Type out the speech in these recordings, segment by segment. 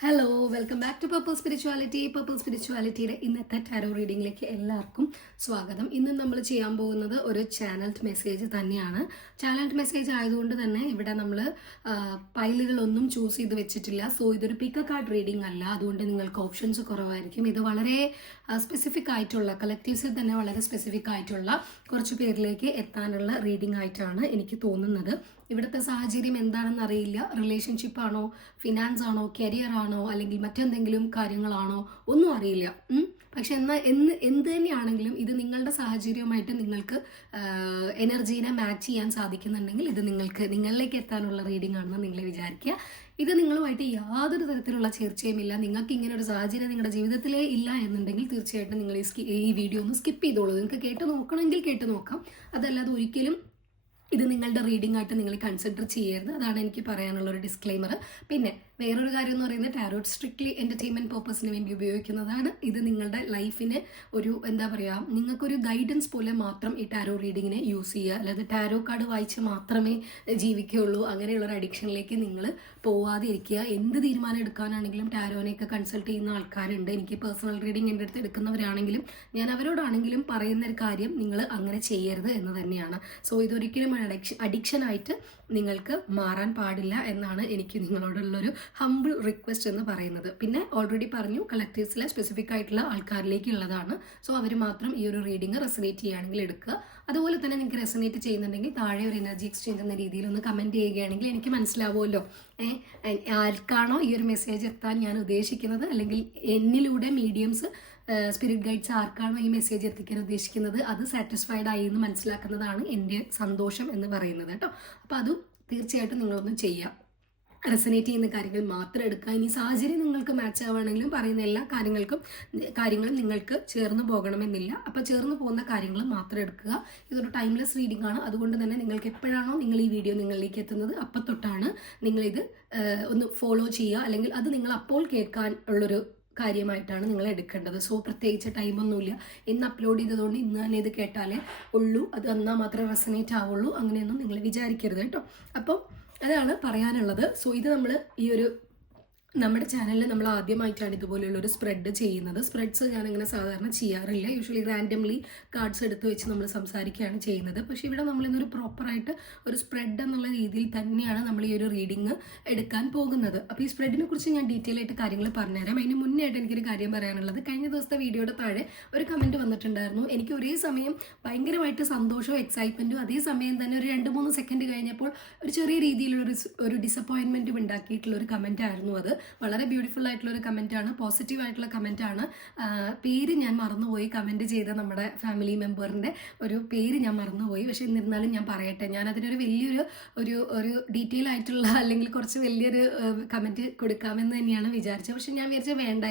Hello, welcome back to purple spirituality. Purple സ്പിരിച്വാലിറ്റിയുടെ ഇന്നത്തെ tarot റീഡിങ്ങിലേക്ക് എല്ലാവർക്കും സ്വാഗതം. ഇന്ന് നമ്മൾ ചെയ്യാൻ പോകുന്നത് ഒരു ചാനൽഡ് മെസ്സേജ് തന്നെയാണ്. ചാനൽഡ് മെസ്സേജ് ആയതുകൊണ്ട് തന്നെ ഇവിടെ നമ്മൾ പൈലുകളൊന്നും ചൂസ് ചെയ്ത് വെച്ചിട്ടില്ല. സോ ഇതൊരു പിക്ക് കാർഡ് റീഡിംഗ് അല്ല, അതുകൊണ്ട് നിങ്ങൾക്ക് ഓപ്ഷൻസ് കുറവായിരിക്കും. ഇത് വളരെ സ്പെസിഫിക് ആയിട്ടുള്ള, കളക്റ്റീവ്സിൽ തന്നെ വളരെ സ്പെസിഫിക് ആയിട്ടുള്ള കുറച്ച് പേരിലേക്ക് എത്താനുള്ള റീഡിംഗ് ആയിട്ടാണ് എനിക്ക് തോന്നുന്നത്. ഇവിടുത്തെ സാഹചര്യം എന്താണെന്ന് അറിയില്ല. റിലേഷൻഷിപ്പ് ആണോ, ഫിനാൻസ് ആണോ, കരിയർ ആണോ, അല്ലെങ്കിൽ മറ്റെന്തെങ്കിലും കാര്യങ്ങളാണോ, ഒന്നും അറിയില്ല. പക്ഷെ എന്ത് തന്നെയാണെങ്കിലും ഇത് നിങ്ങളുടെ സാഹചര്യവുമായിട്ട് നിങ്ങൾക്ക് എനർജീനെ മാച്ച് ചെയ്യാൻ സാധിക്കുന്നുണ്ടെങ്കിൽ ഇത് നിങ്ങളിലേക്ക് എത്താനുള്ള റീഡിംഗ് ആണെന്ന് നിങ്ങൾ വിചാരിക്കുക. ഇത് നിങ്ങളുമായിട്ട് യാതൊരു തരത്തിലുള്ള ചേർച്ചയുമില്ല. നിങ്ങൾക്ക് ഇങ്ങനെ ഒരു സാഹചര്യം നിങ്ങളുടെ ജീവിതത്തിലേ ഇല്ല എന്നുണ്ടെങ്കിൽ തീർച്ചയായിട്ടും നിങ്ങൾ ഈ വീഡിയോ ഒന്ന് സ്കിപ്പ് ചെയ്തോളൂ. നിങ്ങൾക്ക് കേട്ട് നോക്കണമെങ്കിൽ കേട്ട് നോക്കാം. അതല്ലാതെ ഒരിക്കലും ഇത് നിങ്ങളുടെ റീഡിംഗ് ആയിട്ട് നിങ്ങൾ കൺസിഡർ ചെയ്യരുത്. അതാണ് എനിക്ക് പറയാനുള്ള ഒരു ഡിസ്ക്ലെയിമർ. പിന്നെ വേറൊരു കാര്യം എന്ന് പറയുന്നത്, ടാരോട്ട് സ്ട്രിക്ട്ലി എന്റർടൈൻമെന്റ് പർപ്പസിന് വേണ്ടി ഉപയോഗിക്കുന്നതാണ്. ഇത് നിങ്ങളുടെ ലൈഫിന് ഒരു നിങ്ങൾക്കൊരു ഗൈഡൻസ് പോലെ മാത്രം ഈ ടാരോ റീഡിങ്ങിനെ യൂസ് ചെയ്യുക. അല്ലാതെ ടാരോ കാർഡ് വായിച്ച് മാത്രമേ ജീവിക്കുകയുള്ളൂ, അങ്ങനെയുള്ള ഒരു അഡിക്ഷനിലേക്ക് നിങ്ങൾ പോവാതെ ഇരിക്കുക. എന്ത് തീരുമാനം എടുക്കാനാണെങ്കിലും ടാരോനെയൊക്കെ കൺസൾട്ട് ചെയ്യുന്ന ആൾക്കാരുണ്ട്. എനിക്ക് പേഴ്സണൽ റീഡിംഗ് എൻ്റെ അടുത്ത് എടുക്കുന്നവരാണെങ്കിലും ഞാൻ അവരോടാണെങ്കിലും പറയുന്ന ഒരു കാര്യം, നിങ്ങൾ അങ്ങനെ ചെയ്യരുത് എന്ന് തന്നെയാണ്. സോ ഇതൊരിക്കലും അഡിക്ഷൻ ആയിട്ട് നിങ്ങൾക്ക് മാറാൻ പാടില്ല എന്നാണ് എനിക്ക് നിങ്ങളോടുള്ളൊരു ഹംബിൾ റിക്വസ്റ്റ് എന്ന് പറയുന്നത്. പിന്നെ ഓൾറെഡി പറഞ്ഞു, കളക്റ്റീവ്സിലെ സ്പെസിഫിക് ആയിട്ടുള്ള ആൾക്കാരിലേക്കുള്ളതാണ്. സോ അവർ മാത്രം ഈ ഒരു റീഡിംഗ് റെസനേറ്റ് ചെയ്യുകയാണെങ്കിൽ എടുക്കുക. അതുപോലെ തന്നെ നിങ്ങൾക്ക് റെസനേറ്റ് ചെയ്യുന്നുണ്ടെങ്കിൽ താഴെ ഒരു എനർജി എക്സ്ചേഞ്ച് എന്ന രീതിയിൽ ഒന്ന് കമൻറ്റ് ചെയ്യുകയാണെങ്കിൽ എനിക്ക് മനസ്സിലാവുമല്ലോ ആർക്കാണോ ഈ ഒരു മെസ്സേജ് എത്താൻ ഞാൻ ഉദ്ദേശിക്കുന്നത്, അല്ലെങ്കിൽ എന്നിലൂടെ മീഡിയംസ് സ്പിരിറ്റ് ഗൈഡ്സ് ആർക്കാണോ ഈ മെസ്സേജ് എത്തിക്കാൻ ഉദ്ദേശിക്കുന്നത് അത് സാറ്റിസ്ഫൈഡ് ആയി എന്ന് മനസ്സിലാക്കുന്നതാണ് എൻ്റെ സന്തോഷം എന്ന് പറയുന്നത് കേട്ടോ. അപ്പോൾ അതും തീർച്ചയായിട്ടും നിങ്ങളൊന്ന് ചെയ്യുക. റെസനേറ്റ് ചെയ്യുന്ന കാര്യങ്ങൾ മാത്രം എടുക്കുക. ഇനി സാഹചര്യം നിങ്ങൾക്ക് മാച്ച് ആവുകയാണെങ്കിലും പറയുന്ന എല്ലാ കാര്യങ്ങളും നിങ്ങൾക്ക് ചേർന്ന് പോകണമെന്നില്ല. അപ്പോൾ ചേർന്ന് പോകുന്ന കാര്യങ്ങൾ മാത്രം എടുക്കുക. ഇതൊരു ടൈംലെസ് റീഡിംഗ് ആണ്. അതുകൊണ്ട് തന്നെ നിങ്ങൾക്ക് എപ്പോഴാണോ നിങ്ങൾ ഈ വീഡിയോ നിങ്ങളിലേക്ക് എത്തുന്നത് അപ്പം തൊട്ടാണ് നിങ്ങളിത് ഒന്ന് ഫോളോ ചെയ്യുക, അല്ലെങ്കിൽ അത് നിങ്ങൾ അപ്പോൾ കേൾക്കാൻ ഉള്ളൊരു കാര്യമായിട്ടാണ് നിങ്ങൾ എടുക്കേണ്ടത്. സോ പ്രത്യേകിച്ച് ടൈമൊന്നുമില്ല. ഇന്ന് അപ്ലോഡ് ചെയ്തതുകൊണ്ട് ഇന്ന് തന്നെ ഇത് കേട്ടാലേ ഉള്ളൂ, അത് എന്നാൽ മാത്രമേ റെസനേറ്റ് ആവുള്ളൂ, അങ്ങനെയൊന്നും നിങ്ങൾ വിചാരിക്കരുത് കേട്ടോ. അപ്പം അതാണ് പറയാനുള്ളത്. സോ ഇത് നമ്മൾ നമ്മുടെ ചാനലിൽ നമ്മൾ ആദ്യമായിട്ടാണ് ഇതുപോലെയുള്ള ഒരു സ്പ്രെഡ് ചെയ്യുന്നത്. സ്പ്രെഡ്സ് ഞാനിങ്ങനെ സാധാരണ ചെയ്യാറില്ല. യൂഷ്വലി റാൻഡംലി കാർഡ്സ് എടുത്ത് വെച്ച് നമ്മൾ സംസാരിക്കുകയാണ് ചെയ്യുന്നത്. പക്ഷേ ഇവിടെ നമ്മളിന്നൊരു പ്രോപ്പറായിട്ട് ഒരു സ്പ്രെഡ് എന്നുള്ള രീതിയിൽ തന്നെയാണ് നമ്മൾ ഈ ഒരു റീഡിങ് എടുക്കാൻ പോകുന്നത്. അപ്പോൾ ഈ സ്പ്രെഡിനെ കുറിച്ച് ഞാൻ ഡീറ്റെയിൽ ആയിട്ട് കാര്യങ്ങൾ പറഞ്ഞുതരാം. അതിന് മുന്നേ ആയിട്ട് എനിക്കൊരു കാര്യം പറയാനുള്ളത്, കഴിഞ്ഞ ദിവസത്തെ വീഡിയോയുടെ താഴെ ഒരു കമൻറ്റ് വന്നിട്ടുണ്ടായിരുന്നു. എനിക്ക് ഒരേ സമയം ഭയങ്കരമായിട്ട് സന്തോഷവും എക്സൈറ്റ്മെൻറ്റും അതേ സമയം തന്നെ ഒരു 2-3 സെക്കൻഡ് കഴിഞ്ഞപ്പോൾ ഒരു ചെറിയ രീതിയിലുള്ള ഡിസപ്പോയിൻമെൻറ്റും ഉണ്ടാക്കിയിട്ടുള്ള ഒരു കമൻറ്റ് ആയിരുന്നു അത്. വളരെ ബ്യൂട്ടിഫുൾ ആയിട്ടുള്ള ഒരു കമൻറ്റാണ്, പോസിറ്റീവ് ആയിട്ടുള്ള കമൻറ്റാണ്. പേര് ഞാൻ മറന്നുപോയി, കമൻറ്റ് ചെയ്ത നമ്മുടെ ഫാമിലി മെമ്പറിൻ്റെ ഒരു പേര് ഞാൻ മറന്നുപോയി. പക്ഷെ എന്നിരുന്നാലും ഞാൻ പറയട്ടെ, ഞാൻ അതിനൊരു വലിയൊരു ഒരു ഡീറ്റെയിൽ ആയിട്ടുള്ള അല്ലെങ്കിൽ കുറച്ച് വലിയൊരു കമൻറ്റ് കൊടുക്കാമെന്ന് തന്നെയാണ് വിചാരിച്ചത്. പക്ഷെ ഞാൻ വിചാരിച്ചത് വേണ്ട,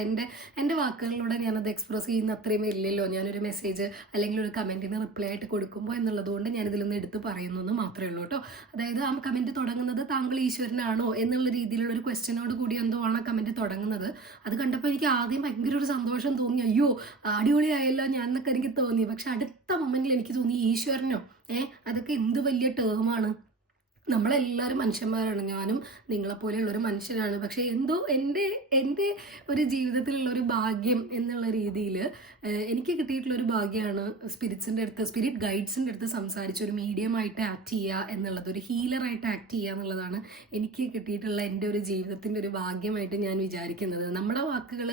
എൻ്റെ വാക്കുകളിലൂടെ ഞാനത് എക്സ്പ്രസ് ചെയ്യുന്ന അത്രയും ഇല്ലല്ലോ ഞാനൊരു മെസ്സേജ് അല്ലെങ്കിൽ ഒരു കമൻറ്റിന് റിപ്ലൈ ആയിട്ട് കൊടുക്കുമ്പോൾ എന്നുള്ളതുകൊണ്ട് ഞാനിതിലൊന്ന് എടുത്ത് പറയുന്നു മാത്രമേ ഉള്ളൂ കേട്ടോ. അതായത് ആ കമൻറ്റ് തുടങ്ങുന്നത് താങ്കൾ ഈശ്വരനാണോ എന്നുള്ള രീതിയിലുള്ള ഒരു ക്വസ്റ്റ്യനോട് കൂടി എന്തോ ആണ് കമൻറ്റ് തുടങ്ങുന്നത്. അത് കണ്ടപ്പോൾ എനിക്ക് ആദ്യം ഭയങ്കര ഒരു സന്തോഷം തോന്നി, അയ്യോ അടിപൊളിയായല്ലോ ഞാൻ എന്നൊക്കെ എനിക്ക് തോന്നി. പക്ഷെ അടുത്ത മൊമെന്റിൽ എനിക്ക് തോന്നി, ഈശ്വരനോ, അതൊക്കെ എന്ത് വലിയ ടേമാണ്. നമ്മളെല്ലാവരും മനുഷ്യന്മാരാണ്, ഞാനും നിങ്ങളെപ്പോലെയുള്ളൊരു മനുഷ്യനാണ്. പക്ഷേ എന്തോ എൻ്റെ ഒരു ജീവിതത്തിലുള്ളൊരു ഭാഗ്യം എന്നുള്ള രീതിയിൽ എനിക്ക് കിട്ടിയിട്ടുള്ളൊരു ഭാഗ്യമാണ് സ്പിരിറ്റ് ഗൈഡ്സിൻ്റെ അടുത്ത് സംസാരിച്ച് ഒരു മീഡിയമായിട്ട് ആക്ട് ചെയ്യുക എന്നുള്ളത്, ഒരു ഹീലറായിട്ട് ആക്ട് ചെയ്യുക എന്നുള്ളതാണ് എനിക്ക് കിട്ടിയിട്ടുള്ള എൻ്റെ ഒരു ജീവിതത്തിൻ്റെ ഒരു ഭാഗ്യമായിട്ട് ഞാൻ വിചാരിക്കുന്നത്. നമ്മുടെ വാക്കുകൾ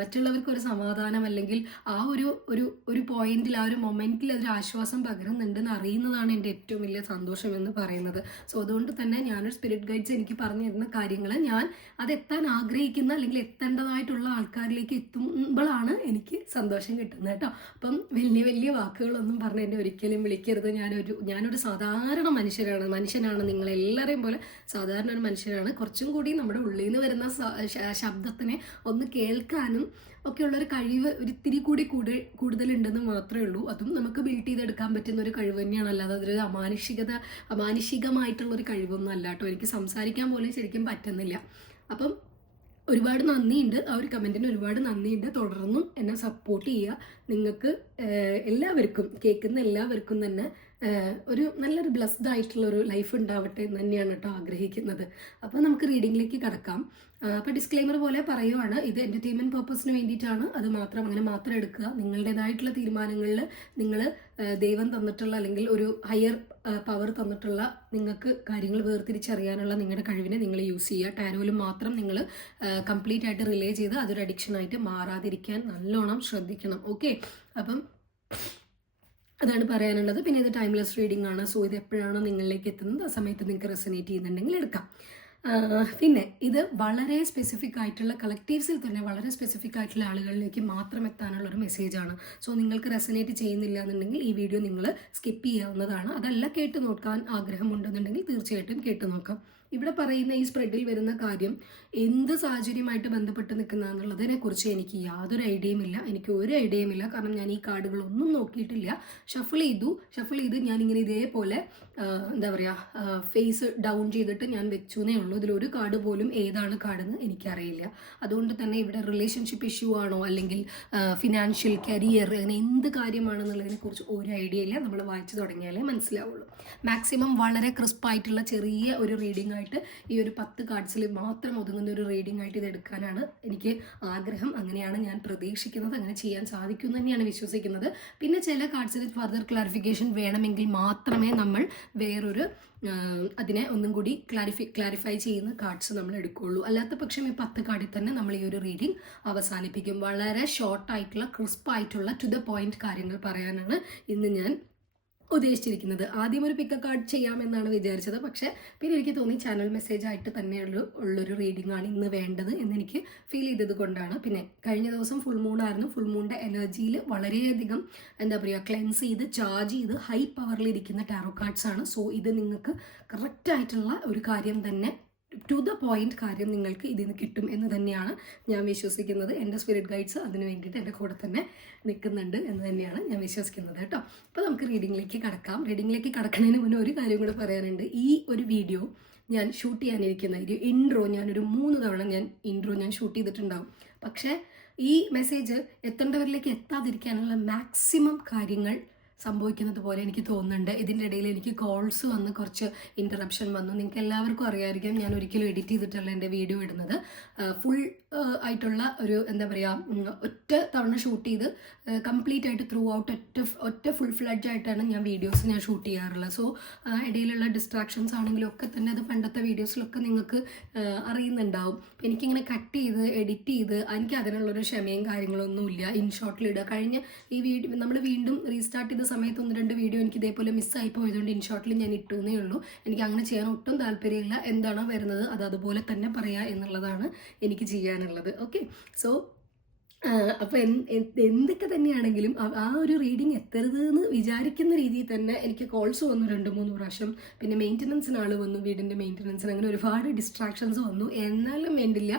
മറ്റുള്ളവർക്ക് ഒരു സമാധാനം അല്ലെങ്കിൽ ആ ഒരു പോയിന്റിൽ, ആ ഒരു മൊമെന്റിൽ അതൊരു ആശ്വാസം പകരുന്നുണ്ടെന്ന് അറിയുന്നതാണ് എൻ്റെ ഏറ്റവും വലിയ സന്തോഷം എന്ന് പറയുന്നത്. സോ അതുകൊണ്ട് തന്നെ ഞാനൊരു സ്പിരിറ്റ് ഗൈഡ്സ് എനിക്ക് പറഞ്ഞു തരുന്ന കാര്യങ്ങൾ ഞാൻ അതെത്താൻ ആഗ്രഹിക്കുന്ന അല്ലെങ്കിൽ എത്തേണ്ടതായിട്ടുള്ള ആൾക്കാരിലേക്ക് എത്തുമ്പോഴാണ് എനിക്ക് സന്തോഷം കിട്ടുന്നത് കേട്ടോ. അപ്പം വലിയ വാക്കുകളൊന്നും പറഞ്ഞ് എന്നെ ഒരിക്കലും വിളിക്കരുത്. ഞാനൊരു സാധാരണ മനുഷ്യനാണ്, നിങ്ങളെല്ലാവരെയും പോലെ സാധാരണ ഒരു മനുഷ്യനാണ്. കുറച്ചും കൂടി നമ്മുടെ ഉള്ളിൽ നിന്ന് വരുന്ന ശബ്ദത്തിനെ ഒന്ന് കേൾക്കാനും ഒക്കെയുള്ളൊരു കഴിവ് ഒരിത്തിരി കൂടി കൂടുതലുണ്ടെന്ന് മാത്രമേ ഉള്ളൂ. അതും നമുക്ക് ബിൽഡ് ചെയ്തെടുക്കാൻ പറ്റുന്ന ഒരു കഴിവ് തന്നെയാണ്, അല്ലാതെ അതൊരു അമാനുഷികമായിട്ടുള്ളൊരു കഴിവൊന്നും അല്ല കേട്ടോ. എനിക്ക് സംസാരിക്കാൻ പോലും ശരിക്കും പറ്റുന്നില്ല. അപ്പം ഒരുപാട് നന്ദിയുണ്ട്, ആ ഒരു കമൻറ്റിന് ഒരുപാട് നന്ദിയുണ്ട്. തുടർന്നും എന്നെ സപ്പോർട്ട് ചെയ്യുക. നിങ്ങൾക്ക് എല്ലാവർക്കും, കേൾക്കുന്ന എല്ലാവർക്കും തന്നെ ഒരു നല്ലൊരു ബ്ലെസ്ഡ് ആയിട്ടുള്ള ഒരു ലൈഫ് ഉണ്ടാവട്ടെ എന്ന് തന്നെയാണ് കേട്ടോ ആഗ്രഹിക്കുന്നത്. അപ്പോൾ നമുക്ക് റീഡിങ്ങിലേക്ക് കടക്കാം. അപ്പോൾ ഡിസ്ക്ലെയിമർ പോലെ പറയുവാണ്, ഇത് എൻ്റർടൈൻമെൻറ്റ് പർപ്പസിന് വേണ്ടിയിട്ടാണ്. അത് മാത്രം അങ്ങനെ മാത്രം എടുക്കുക. നിങ്ങളുടേതായിട്ടുള്ള തീരുമാനങ്ങളിൽ നിങ്ങൾ ദൈവം തന്നിട്ടുള്ള അല്ലെങ്കിൽ ഒരു ഹയർ പവർ തന്നിട്ടുള്ള നിങ്ങൾക്ക് കാര്യങ്ങൾ വേർതിരിച്ചറിയാനുള്ള നിങ്ങളുടെ കഴിവിനെ നിങ്ങൾ യൂസ് ചെയ്യുക. ടാരോയിൽ മാത്രം നിങ്ങൾ കംപ്ലീറ്റ് ആയിട്ട് റിലേ ചെയ്ത് അതൊരു അഡിക്ഷനായിട്ട് മാറാതിരിക്കാൻ നല്ലോണം ശ്രദ്ധിക്കണം. ഓക്കെ, അപ്പം അതാണ് പറയാനുള്ളത്. പിന്നെ ഇത് ടൈംലെസ് റീഡിംഗ് ആണ്. സോ ഇത് എപ്പോഴാണോ നിങ്ങളിലേക്ക് എത്തുന്നത് ആ സമയത്ത് നിങ്ങൾക്ക് റെസനേറ്റ് ചെയ്യുന്നുണ്ടെങ്കിൽ എടുക്കാം. പിന്നെ ഇത് വളരെ സ്പെസിഫിക് ആയിട്ടുള്ള കളക്റ്റീവ്സിൽ തന്നെ വളരെ സ്പെസിഫിക് ആയിട്ടുള്ള ആളുകളിലേക്ക് മാത്രം എത്താനുള്ള ഒരു മെസ്സേജാണ്. സോ നിങ്ങൾക്ക് റെസനേറ്റ് ചെയ്യുന്നില്ല എന്നുണ്ടെങ്കിൽ ഈ വീഡിയോ നിങ്ങൾ സ്കിപ്പ് ചെയ്യാവുന്നതാണ്. അതല്ല കേട്ട് നോക്കാൻ ആഗ്രഹമുണ്ടെന്നുണ്ടെങ്കിൽ തീർച്ചയായിട്ടും കേട്ട് നോക്കാം. ഇവിടെ പറയുന്ന ഈ സ്പ്രെഡിൽ വരുന്ന കാര്യം എന്ത് സാഹചര്യമായിട്ട് ബന്ധപ്പെട്ട് നിൽക്കുന്ന എന്നുള്ളതിനെ കുറിച്ച് എനിക്ക് യാതൊരു ഐഡിയയും ഇല്ല. എനിക്ക് ഒരു ഐഡിയയും ഇല്ല. കാരണം ഞാൻ ഈ കാർഡുകളൊന്നും നോക്കിയിട്ടില്ല. ഷഫിൾ ചെയ്ത് ഞാനിങ്ങനെ ഇതേപോലെ എന്താ പറയുക ഫേസ് ഡൗൺ ചെയ്തിട്ട് ഞാൻ വെച്ചു എന്നേ ഉള്ളൂ. ഇതിലൊരു കാർഡ് പോലും ഏതാണ് കാർഡെന്ന് എനിക്കറിയില്ല. അതുകൊണ്ട് തന്നെ ഇവിടെ റിലേഷൻഷിപ്പ് ഇഷ്യൂ ആണോ അല്ലെങ്കിൽ ഫിനാൻഷ്യൽ കരിയർ അങ്ങനെ എന്ത് കാര്യമാണെന്നുള്ളതിനെ കുറിച്ച് ഒരു ഐഡിയ ഇല്ല. നമ്മൾ വായിച്ചു തുടങ്ങിയാലേ മനസ്സിലാവുള്ളൂ. മാക്സിമം വളരെ ക്രിസ്പായിട്ടുള്ള ചെറിയ ഒരു റീഡിംഗ് ആയിട്ട് ഈ ഒരു 10 കാർഡ്സിൽ മാത്രം ഒതുങ്ങുന്ന ഒരു റീഡിംഗ് ആയിട്ട് ഇത് എടുക്കാനാണ് എനിക്ക് ആഗ്രഹം. അങ്ങനെയാണ് ഞാൻ പ്രതീക്ഷിക്കുന്നത്. അങ്ങനെ ചെയ്യാൻ സാധിക്കും എന്ന് തന്നെയാണ് വിശ്വസിക്കുന്നത്. പിന്നെ ചില കാർഡ്സിന് ഫർദർ ക്ലാരിഫിക്കേഷൻ വേണമെങ്കിൽ മാത്രമേ നമ്മൾ വേറൊരു അതിനെ ഒന്നും കൂടി ക്ലാരിഫൈ ചെയ്യുന്ന കാർഡ്സ് നമ്മൾ എടുക്കുകയുള്ളൂ. അല്ലാത്ത പക്ഷം ഈ 10 കാർഡിൽ തന്നെ നമ്മൾ ഈ ഒരു റീഡിംഗ് അവസാനിപ്പിക്കും. വളരെ ഷോർട്ടായിട്ടുള്ള ക്രിസ്പായിട്ടുള്ള ടു ദ പോയിന്റ് കാര്യങ്ങൾ പറയാനാണ് ഇന്ന് ഞാൻ ഉദ്ദേശിച്ചിരിക്കുന്നത്. ആദ്യം ഒരു പിക്ക് കാർഡ് ചെയ്യാമെന്നാണ് വിചാരിച്ചത്. പക്ഷേ പിന്നെ എനിക്ക് തോന്നി ചാനൽ മെസ്സേജ് ആയിട്ട് ഉള്ളൊരു റീഡിംഗ് ആണ് ഇന്ന് വേണ്ടത് എന്നെനിക്ക് ഫീൽ ചെയ്തത് കൊണ്ടാണ്. പിന്നെ കഴിഞ്ഞ ദിവസം ഫുൾ മൂൺ ആയിരുന്നു. ഫുൾ മൂണിൻ്റെ എനർജിയിൽ വളരെയധികം എന്താ പറയുക ക്ലെൻസ് ചെയ്ത് ചാർജ് ചെയ്ത് ഹൈ പവറിൽ ഇരിക്കുന്ന ടാറോ കാർഡ്സ് ആണ്. സോ ഇത് നിങ്ങൾക്ക് കറക്റ്റായിട്ടുള്ള ഒരു കാര്യം തന്നെ ടു ദ പോയിന്റ് കാര്യം നിങ്ങൾക്ക് ഇതിൽ നിന്ന് കിട്ടും എന്ന് തന്നെയാണ് ഞാൻ വിശ്വസിക്കുന്നത്. എൻ്റെ സ്പിരിറ്റ് ഗൈഡ്സ് അതിന് വേണ്ടിയിട്ട് എൻ്റെ കൂടെ തന്നെ നിൽക്കുന്നുണ്ട് എന്ന് തന്നെയാണ് ഞാൻ വിശ്വസിക്കുന്നത് കേട്ടോ. അപ്പോൾ നമുക്ക് റീഡിങ്ങിലേക്ക് കടക്കാം. റീഡിങ്ങിലേക്ക് കടക്കുന്നതിന് മുന്നേ ഒരു കാര്യം കൂടെ പറയാനുണ്ട്. ഈ ഒരു വീഡിയോ ഞാൻ ഷൂട്ട് ചെയ്യാനിരിക്കുന്ന ഒരു ഇൻട്രോ ഞാനൊരു 3 തവണ ഞാൻ ഷൂട്ട് ചെയ്തിട്ടുണ്ടാവും. പക്ഷേ ഈ മെസ്സേജ് എത്തേണ്ടവരിലേക്ക് എത്താതിരിക്കാനുള്ള മാക്സിമം കാര്യങ്ങൾ സംഭവിക്കുന്നത് പോലെ എനിക്ക് തോന്നുന്നുണ്ട്. ഇതിൻ്റെ ഇടയിൽ എനിക്ക് കോൾസ് വന്ന് കുറച്ച് ഇൻ്ററപ്ഷൻ വന്നു. നിങ്ങൾക്ക് എല്ലാവർക്കും അറിയാമായിരിക്കും ഞാൻ ഒരിക്കലും എഡിറ്റ് ചെയ്തിട്ടല്ല എൻ്റെ വീഡിയോ ഇടുന്നത്. ഫുൾ ആയിട്ടുള്ള ഒരു എന്താ പറയുക ഒറ്റ തവണ ഷൂട്ട് ചെയ്ത് കംപ്ലീറ്റ് ആയിട്ട് ത്രൂ ഔട്ട് ഒറ്റ ഫുൾ ഫ്ലഡ്ജ് ആയിട്ടാണ് ഞാൻ വീഡിയോസ് ഷൂട്ട് ചെയ്യാറുള്ളത്. സോ ഇടയിലുള്ള ഡിസ്ട്രാക്ഷൻസ് ആണെങ്കിലും ഒക്കെ തന്നെ അത് പണ്ടത്തെ വീഡിയോസിലൊക്കെ നിങ്ങൾക്ക് അറിയുന്നുണ്ടാവും. എനിക്കിങ്ങനെ കട്ട് ചെയ്ത് എഡിറ്റ് ചെയ്ത് എനിക്ക് അതിനുള്ളൊരു ക്ഷമയും കാര്യങ്ങളൊന്നുമില്ല. ഇൻ ഷോർട്ടിലിടുക. കഴിഞ്ഞ ഈ വീഡിയോ നമ്മൾ വീണ്ടും റീസ്റ്റാർട്ട് ചെയ്ത സമയത്ത് 1-2 വീഡിയോ എനിക്ക് ഇതേപോലെ മിസ്സായി പോയതുകൊണ്ട് ഇൻ ഷോർട്ടിൽ ഞാൻ ഇട്ടുന്നേ ഉള്ളൂ. എനിക്ക് അങ്ങനെ ചെയ്യാൻ ഒട്ടും താല്പര്യമില്ല. എന്താണോ വരുന്നത് അത് അതുപോലെ തന്നെ പറയുക എന്നുള്ളതാണ് എനിക്ക് ചെയ്യാനുള്ളത്. ഓക്കെ, സോ അപ്പോൾ എന്തൊക്കെ തന്നെയാണെങ്കിലും ആ ഒരു റീഡിങ് എത്തരുതെന്ന് വിചാരിക്കുന്ന രീതിയിൽ തന്നെ എനിക്ക് കോൾസ് വന്നു 2-3 പ്രാവശ്യം. പിന്നെ മെയിൻ്റനൻസിന് ആൾ വന്നു, വീടിൻ്റെ മെയിൻ്റനൻസിന്. അങ്ങനെ ഒരുപാട് ഡിസ്ട്രാക്ഷൻസ് വന്നു. എന്നാലും വേണ്ടില്ല,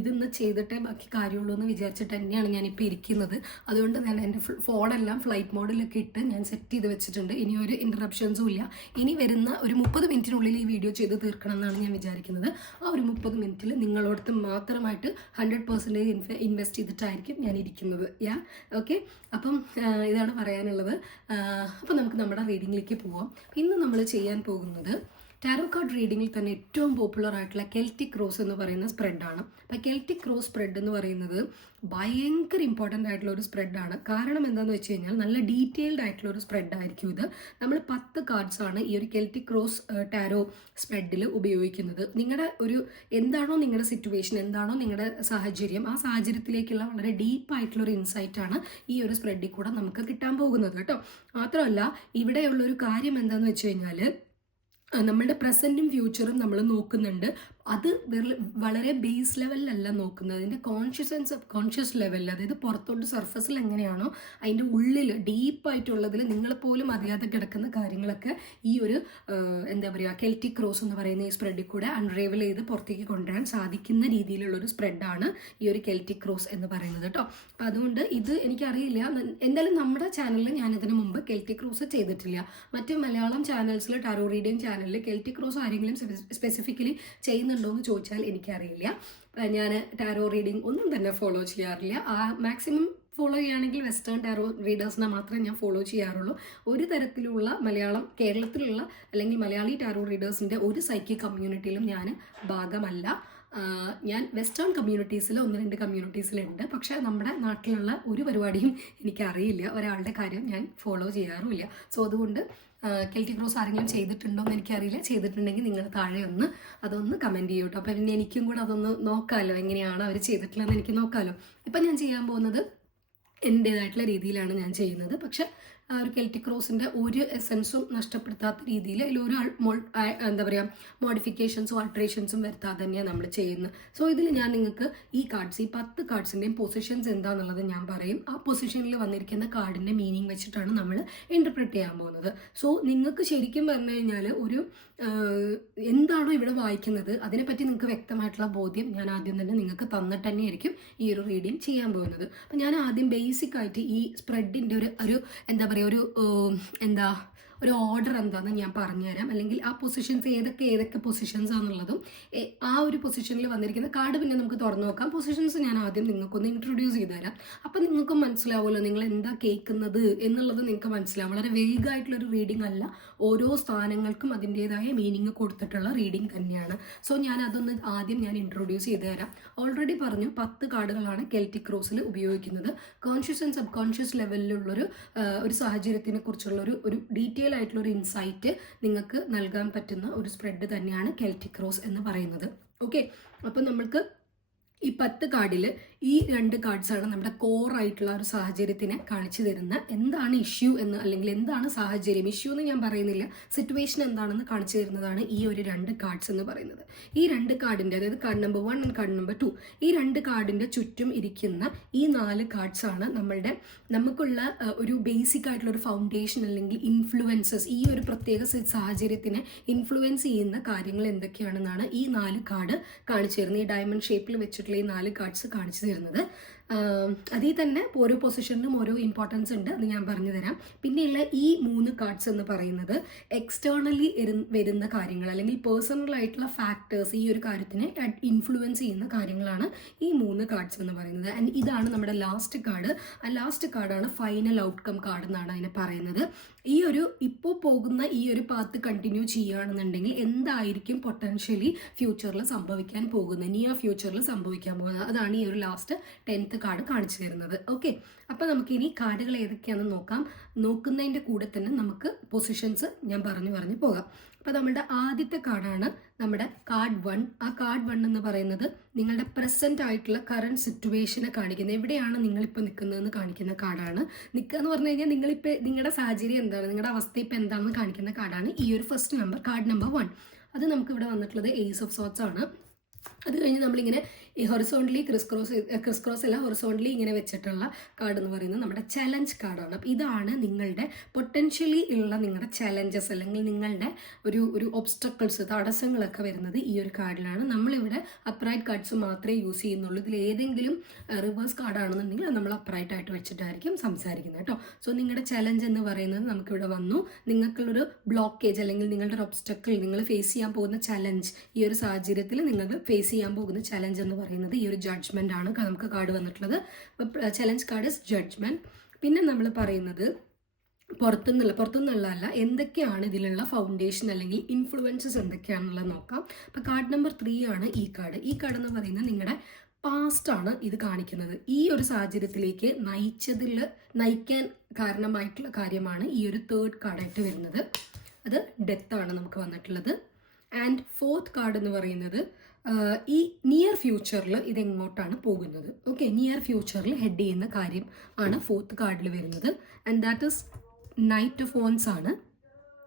ഇതൊന്ന് ചെയ്തിട്ടേ ബാക്കി കാര്യമുള്ളൂ എന്ന് വിചാരിച്ചിട്ട് തന്നെയാണ് ഞാനിപ്പോൾ ഇരിക്കുന്നത്. അതുകൊണ്ട് ഞാൻ എൻ്റെ ഫോണെല്ലാം ഫ്ലൈറ്റ് മോഡിലൊക്കെ ഇട്ട് ഞാൻ സെറ്റ് ചെയ്ത് വെച്ചിട്ടുണ്ട്. ഇനി ഒരു ഇൻ്ററപ്ഷൻസും ഇല്ല. ഇനി വരുന്ന ഒരു 30 മിനിറ്റിനുള്ളിൽ ഈ വീഡിയോ ചെയ്ത് തീർക്കണം എന്നാണ് ഞാൻ വിചാരിക്കുന്നത്. ആ ഒരു 30 മിനിറ്റിൽ നിങ്ങളോടത്ത് മാത്രമായിട്ട് 100% ഇൻവെസ്റ്റ് ചെയ്തിട്ടായിരിക്കും ഞാൻ ഇരിക്കുന്നത്. ഓക്കെ, അപ്പം ഇതാണ് പറയാനുള്ളത്. അപ്പം നമുക്ക് നമ്മുടെ റീഡിങ്ങിലേക്ക് പോവാം. ഇന്ന് നമ്മൾ ചെയ്യാൻ പോകുന്നത് ടാരോ കാർഡ് റീഡിങ്ങിൽ തന്നെ ഏറ്റവും പോപ്പുലർ ആയിട്ടുള്ള കെൽറ്റിക് റോസ് എന്ന് പറയുന്ന സ്പ്രെഡാണ്. അപ്പോൾ കെൽറ്റിക് റോസ് സ്പ്രെഡ് എന്ന് പറയുന്നത് ഭയങ്കര ഇമ്പോർട്ടൻ്റ് ആയിട്ടുള്ള ഒരു സ്പ്രെഡാണ്. കാരണം എന്താണെന്ന് വെച്ച് കഴിഞ്ഞാൽ നല്ല ഡീറ്റെയിൽഡ് ആയിട്ടുള്ള ഒരു സ്പ്രെഡായിരിക്കും ഇത്. നമ്മൾ 10 കാർഡ്സാണ് ഈ ഒരു കെൽറ്റിക് റോസ് ടാരോ സ്പ്രെഡിൽ ഉപയോഗിക്കുന്നത്. നിങ്ങളുടെ എന്താണോ നിങ്ങളുടെ സിറ്റുവേഷൻ, എന്താണോ നിങ്ങളുടെ സാഹചര്യം, ആ സാഹചര്യത്തിലേക്കുള്ള വളരെ ഡീപ്പായിട്ടുള്ളൊരു ഇൻസൈറ്റാണ് ഈ ഒരു സ്പ്രെഡിൽ കൂടെ നമുക്ക് കിട്ടാൻ പോകുന്നത് കേട്ടോ. മാത്രമല്ല ഇവിടെയുള്ളൊരു കാര്യം എന്താണെന്ന് വെച്ച് കഴിഞ്ഞാൽ നമ്മളുടെ പ്രസൻറ്റും ഫ്യൂച്ചറും നമ്മൾ നോക്കുന്നുണ്ട്. അത് വളരെ ബേസ് ലെവലിലല്ല നോക്കുന്നത്, അതിൻ്റെ കോൺഷ്യസ് ലെവലിൽ, അതായത് പുറത്തോട്ട് സർഫസിൽ എങ്ങനെയാണോ അതിൻ്റെ ഉള്ളിൽ ഡീപ്പായിട്ടുള്ളതിൽ നിങ്ങൾ പോലും അറിയാതെ കിടക്കുന്ന കാര്യങ്ങളൊക്കെ ഈ ഒരു എന്താ പറയുക കെൽറ്റിക് റോസ് എന്ന് പറയുന്ന ഈ സ്പ്രെഡിൽ കൂടെ അൺറേവൽ ചെയ്ത് പുറത്തേക്ക് കൊണ്ടുവരാൻ സാധിക്കുന്ന രീതിയിലുള്ളൊരു സ്പ്രെഡാണ് ഈ ഒരു കെൽറ്റിക് റോസ് എന്ന് പറയുന്നത് കേട്ടോ. അപ്പം അതുകൊണ്ട് ഇത് എനിക്കറിയില്ല, എന്തായാലും നമ്മുടെ ചാനലിൽ ഞാനിതിന് മുമ്പ് കെൽറ്റിക് റോസ് ചെയ്തിട്ടില്ല. മറ്റ് മലയാളം ചാനൽസിൽ ടാരോ റീഡിംഗ് ചാനലിൽ കെൽറ്റിക് റോസ് ആരെങ്കിലും സ്പെസിഫിക്കലി ചെയ്യുന്നുണ്ടോ എന്ന് ചോദിച്ചാൽ എനിക്കറിയില്ല. ഞാൻ ടാരോ റീഡിംഗ് ഒന്നും തന്നെ ഫോളോ ചെയ്യാറില്ല. മാക്സിമം ഫോളോ ചെയ്യുകയാണെങ്കിൽ വെസ്റ്റേൺ ടാരോ റീഡേഴ്സിനെ മാത്രമേ ഞാൻ ഫോളോ ചെയ്യാറുള്ളൂ. ഒരു തരത്തിലുള്ള കേരളത്തിലുള്ള അല്ലെങ്കിൽ മലയാളി ടാരോ റീഡേഴ്സിൻ്റെ ഒരു സൈക്കിക് കമ്മ്യൂണിറ്റിയിലും ഞാൻ ഭാഗമല്ല. ഞാൻ വെസ്റ്റേൺ കമ്മ്യൂണിറ്റീസിൽ 1-2 കമ്മ്യൂണിറ്റീസിലുണ്ട്. പക്ഷേ നമ്മുടെ നാട്ടിലുള്ള ഒരു പരിപാടിയും എനിക്കറിയില്ല, ഒരാളുടെ കാര്യം ഞാൻ ഫോളോ ചെയ്യാറുമില്ല. സോ അതുകൊണ്ട് കെൽറ്റിക് ക്രോസ് ആരെങ്കിലും ചെയ്തിട്ടുണ്ടോ എന്ന് എനിക്കറിയില്ല. ചെയ്തിട്ടുണ്ടെങ്കിൽ നിങ്ങൾ താഴെ അതൊന്ന് കമൻറ്റ് ചെയ്യൂ കേട്ടോ. അപ്പം പിന്നെ എനിക്കും കൂടെ അതൊന്ന് നോക്കാമല്ലോ, എങ്ങനെയാണ് അവർ ചെയ്തിട്ടുള്ളതെന്ന് എനിക്ക് നോക്കാമല്ലോ. ഇപ്പം ഞാൻ ചെയ്യാൻ പോകുന്നത് എൻ്റേതായിട്ടുള്ള രീതിയിലാണ് ഞാൻ ചെയ്യുന്നത്. പക്ഷെ ആ ഒരു കെൽറ്റിക് ക്രോസിൻ്റെ ഒരു എസൻസും നഷ്ടപ്പെടുത്താത്ത രീതിയിൽ അതിലൊരു എന്താ പറയുക മോഡിഫിക്കേഷൻസും ആൾട്രേഷൻസും വരുത്താതെ തന്നെയാണ് നമ്മൾ ചെയ്യുന്നത്. സോ ഇതിൽ ഞാൻ നിങ്ങൾക്ക് ഈ 10 കാർഡ്സിൻ്റെയും പൊസിഷൻസ് എന്താണെന്നുള്ളത് ഞാൻ പറയും. ആ പൊസിഷനിൽ വന്നിരിക്കുന്ന കാർഡിൻ്റെ മീനിങ് വെച്ചിട്ടാണ് നമ്മൾ ഇൻ്റർപ്രറ്റ് ചെയ്യാൻ പോകുന്നത്. സോ നിങ്ങൾക്ക് ശരിക്കും പറഞ്ഞു കഴിഞ്ഞാൽ ഒരു എന്താണോ ഇവിടെ വായിക്കുന്നത് അതിനെപ്പറ്റി നിങ്ങൾക്ക് വ്യക്തമായിട്ടുള്ള ബോധ്യം ഞാൻ ആദ്യം തന്നെ നിങ്ങൾക്ക് തന്നിട്ട് തന്നെയായിരിക്കും ഈ ഒരു റീഡിങ് ചെയ്യാൻ പോകുന്നത്. അപ്പം ഞാൻ ആദ്യം ബേസിക് ആയിട്ട് ഈ സ്പ്രെഡിൻ്റെ ഒരു എന്താ പറയുക ഒരു ഓർഡർ എന്താണെന്ന് ഞാൻ പറഞ്ഞുതരാം. അല്ലെങ്കിൽ ആ പൊസിഷൻസ് ഏതൊക്കെ പൊസിഷൻസ് ആണെന്നുള്ളതും ആ ഒരു പൊസിഷനിൽ വന്നിരിക്കുന്ന കാർഡ് പിന്നെ നമുക്ക് തുറന്നു നോക്കാം. പൊസിഷൻസ് ഞാൻ ആദ്യം നിങ്ങൾക്കൊന്ന് ഇൻട്രൊഡ്യൂസ് ചെയ്ത് തരാം. അപ്പം നിങ്ങൾക്കും മനസ്സിലാവുമല്ലോ നിങ്ങൾ എന്താ കേൾക്കുന്നത് എന്നുള്ളത് നിങ്ങൾക്ക് മനസ്സിലാവും. വളരെ വേഗമായിട്ടുള്ളൊരു റീഡിംഗ് അല്ല, ഓരോ സ്ഥാനങ്ങൾക്കും അതിൻ്റെതായ മീനിങ് കൊടുത്തിട്ടുള്ള റീഡിംഗ് തന്നെയാണ്. സോ ഞാൻ അതൊന്ന് ആദ്യം ഇൻട്രൊഡ്യൂസ് ചെയ്ത് തരാം. ഓൾറെഡി പറഞ്ഞു 10 കാർഡുകളാണ് കെൽറ്റിക് ക്രോസിൽ ഉപയോഗിക്കുന്നത്. കോൺഷ്യസ് ആൻഡ് സബ് കോൺഷ്യസ് ലെവലിലുള്ളൊരു സാഹചര്യത്തിനെ കുറിച്ചുള്ള ഒരു ഡീറ്റെയിൽ ആയിട്ടുള്ള ഒരു ഇൻസൈറ്റ് നിങ്ങൾക്ക് നൽകാൻ പറ്റുന്ന ഒരു സ്പ്രെഡ് തന്നെയാണ് കെൽറ്റിക് ക്രോസ് എന്ന് പറയുന്നത്. ഓക്കെ, അപ്പം നമ്മൾക്ക് ഈ 10 കാർഡിൽ ഈ 2 കാർഡ്സാണ് നമ്മുടെ കോർ ആയിട്ടുള്ള ഒരു സാഹചര്യത്തിനെ കാണിച്ചു തരുന്ന എന്താണ് ഇഷ്യൂ എന്ന്, അല്ലെങ്കിൽ എന്താണ് സാഹചര്യം. ഇഷ്യൂ എന്ന് ഞാൻ പറയുന്നില്ല, സിറ്റുവേഷൻ എന്താണെന്ന് കാണിച്ചു തരുന്നതാണ് ഈ ഒരു 2 കാർഡ്സ് എന്ന് പറയുന്നത്. ഈ 2 കാർഡിൻ്റെ, അതായത് card number 1 and card number 2, ഈ 2 കാർഡിൻ്റെ ചുറ്റും ഇരിക്കുന്ന ഈ 4 കാർഡ്സാണ് നമുക്കുള്ള ഒരു ബേസിക് ആയിട്ടുള്ള ഒരു ഫൗണ്ടേഷൻ അല്ലെങ്കിൽ ഇൻഫ്ലുവൻസസ്. ഈ ഒരു പ്രത്യേക സാഹചര്യത്തിനെ ഇൻഫ്ലുവൻസ് ചെയ്യുന്ന കാര്യങ്ങൾ എന്തൊക്കെയാണെന്നാണ് ഈ 4 കാർഡ് കാണിച്ചു തരുന്നത്. ഈ ഡയമണ്ട് ഷേപ്പിൽ വെച്ചിട്ടുള്ള ഈ 4 കാർഡ്സ് കാണിച്ചു തരുന്നത്. അതിൽ തന്നെ ഓരോ പൊസിഷനിലും ഓരോ ഇമ്പോർട്ടൻസ് ഉണ്ട്, അത് ഞാൻ പറഞ്ഞു തരാം. പിന്നെയുള്ള ഈ 3 കാർഡ്സ് എന്ന് പറയുന്നത് എക്സ്റ്റേണലി വരുന്ന കാര്യങ്ങൾ അല്ലെങ്കിൽ പേഴ്സണൽ ആയിട്ടുള്ള ഫാക്ടേഴ്സ് ഈ ഒരു കാര്യത്തിനെ ഇൻഫ്ലുവൻസ് ചെയ്യുന്ന കാര്യങ്ങളാണ് ഈ 3 കാർഡ്സ് എന്ന് പറയുന്നത്. ആൻഡ് ഇതാണ് നമ്മുടെ ലാസ്റ്റ് കാർഡ്. ആ ലാസ്റ്റ് കാർഡാണ് ഫൈനൽ ഔട്ട്കം കാർഡ് എന്നാണ് അതിനെ പറയുന്നത്. ഇപ്പോൾ പോകുന്ന ഈ ഒരു പാത്ത് കണ്ടിന്യൂ ചെയ്യുകയാണെന്നുണ്ടെങ്കിൽ എന്തായിരിക്കും പൊട്ടൻഷ്യലി ഫ്യൂച്ചറിൽ സംഭവിക്കാൻ പോകുന്നത്, നിയർ ഫ്യൂച്ചറിൽ സംഭവിക്കാൻ പോകുന്നത്, അതാണ് ഈ ഒരു ലാസ്റ്റ് 10th കാർഡ് കാണിച്ചു തരുന്നത്. ഓക്കെ, അപ്പോൾ നമുക്കിനി കാർഡുകൾ ഏതൊക്കെയാണെന്ന് നോക്കാം. നോക്കുന്നതിൻ്റെ കൂടെ തന്നെ നമുക്ക് പൊസിഷൻസ് ഞാൻ പറഞ്ഞു പോകാം. അപ്പോൾ നമ്മുടെ ആദ്യത്തെ കാർഡാണ് നമ്മുടെ കാർഡ് 1. ആ കാർഡ് 1 എന്ന് പറയുന്നത് നിങ്ങളുടെ പ്രസന്റ് ആയിട്ടുള്ള കറണ്ട് സിറ്റുവേഷനെ കാണിക്കുന്നത്, എവിടെയാണ് നിങ്ങളിപ്പോൾ നിൽക്കുന്നതെന്ന് കാണിക്കുന്ന കാർഡാണ്. നിൽക്കുക എന്ന് പറഞ്ഞു കഴിഞ്ഞാൽ നിങ്ങളുടെ സാഹചര്യം എന്താണ്, നിങ്ങളുടെ അവസ്ഥ ഇപ്പോൾ എന്താണെന്ന് കാണിക്കുന്ന കാർഡാണ് ഈ ഒരു ഫസ്റ്റ് നമ്പർ, കാർഡ് നമ്പർ 1. അത് നമുക്ക് ഇവിടെ വന്നിട്ടുള്ളത് ഏസ് ഓഫ് സോർട്സ് ആണ്. അത് കഴിഞ്ഞ് നമ്മളിങ്ങനെ ഈ ഹൊറിസോണ്ടലി ക്രിസ് അല്ല, ഹൊറിസോണ്ടലി ഇങ്ങനെ വെച്ചിട്ടുള്ള കാർഡ് എന്ന് പറയുന്നത് നമ്മുടെ ചലഞ്ച് കാർഡാണ്. അപ്പോൾ ഇതാണ് നിങ്ങളുടെ പൊട്ടൻഷ്യലി ഉള്ള നിങ്ങളുടെ ചലഞ്ചസ് അല്ലെങ്കിൽ നിങ്ങളുടെ ഒരു ഒബ്സ്റ്റക്കിൾസ്, തടസ്സങ്ങളൊക്കെ വരുന്നത് ഈ ഒരു കാർഡിലാണ്. നമ്മളിവിടെ അപ്രൈറ്റ് കാർഡ്സ് മാത്രമേ യൂസ് ചെയ്യുന്നുള്ളൂ. ഇതിൽ ഏതെങ്കിലും റിവേഴ്സ് കാർഡാണെന്നുണ്ടെങ്കിൽ അത് നമ്മൾ അപ്രൈറ്റ് ആയിട്ട് വെച്ചിട്ടായിരിക്കും സംസാരിക്കുന്നത് കേട്ടോ. സോ നിങ്ങളുടെ ചലഞ്ച് എന്ന് പറയുന്നത് നമുക്കിവിടെ വന്നു. നിങ്ങൾക്കുള്ളൊരു ബ്ലോക്കേജ് അല്ലെങ്കിൽ നിങ്ങളുടെ ഒരു ഒബ്സ്റ്റക്കിൾ, നിങ്ങൾ ഫേസ് ചെയ്യാൻ പോകുന്ന ചലഞ്ച്, ഈ ഒരു സാഹചര്യത്തിൽ നിങ്ങൾ ഫേസ് ചെയ്യാൻ പോകുന്ന ചലഞ്ച് എന്ന് പറയുന്നത് ഈ ഒരു ജഡ്ജ്മെന്റ് ആണ് നമുക്ക് കാർഡ് വന്നിട്ടുള്ളത്. Challenge card is judgment. പിന്നെ നമ്മൾ പറയുന്നത് പുറത്തുനിന്നുള്ളതല്ല, എന്തൊക്കെയാണ് ഇതിലുള്ള ഫൗണ്ടേഷൻ അല്ലെങ്കിൽ ഇൻഫ്ലുവൻസസ് എന്തൊക്കെയാണെന്നുള്ളത് നോക്കാം. അപ്പോൾ കാർഡ് നമ്പർ 3 ആണ് ഈ കാർഡ്. ഈ കാർഡ് എന്ന് പറയുന്നത് നിങ്ങളുടെ പാസ്റ്റാണ് ഇത് കാണിക്കുന്നത്. ഈ ഒരു സാഹചര്യത്തിലേക്ക് നയിക്കാൻ കാരണമായിട്ടുള്ള കാര്യമാണ് ഈ ഒരു 3rd കാർഡായിട്ട് വരുന്നത്. അത് ഡെത്താണ് നമുക്ക് വന്നിട്ടുള്ളത്. ആൻഡ് 4th കാർഡ് എന്ന് പറയുന്നത് ഈ നിയർ ഫ്യൂച്ചറിൽ ഇതെങ്ങോട്ടാണ് പോകുന്നത്. ഓക്കെ, നിയർ ഫ്യൂച്ചറിൽ ഹെഡ് ചെയ്യുന്ന കാര്യം ആണ് 4th കാർഡിൽ വരുന്നത്. And that is knight of wands ആണ്.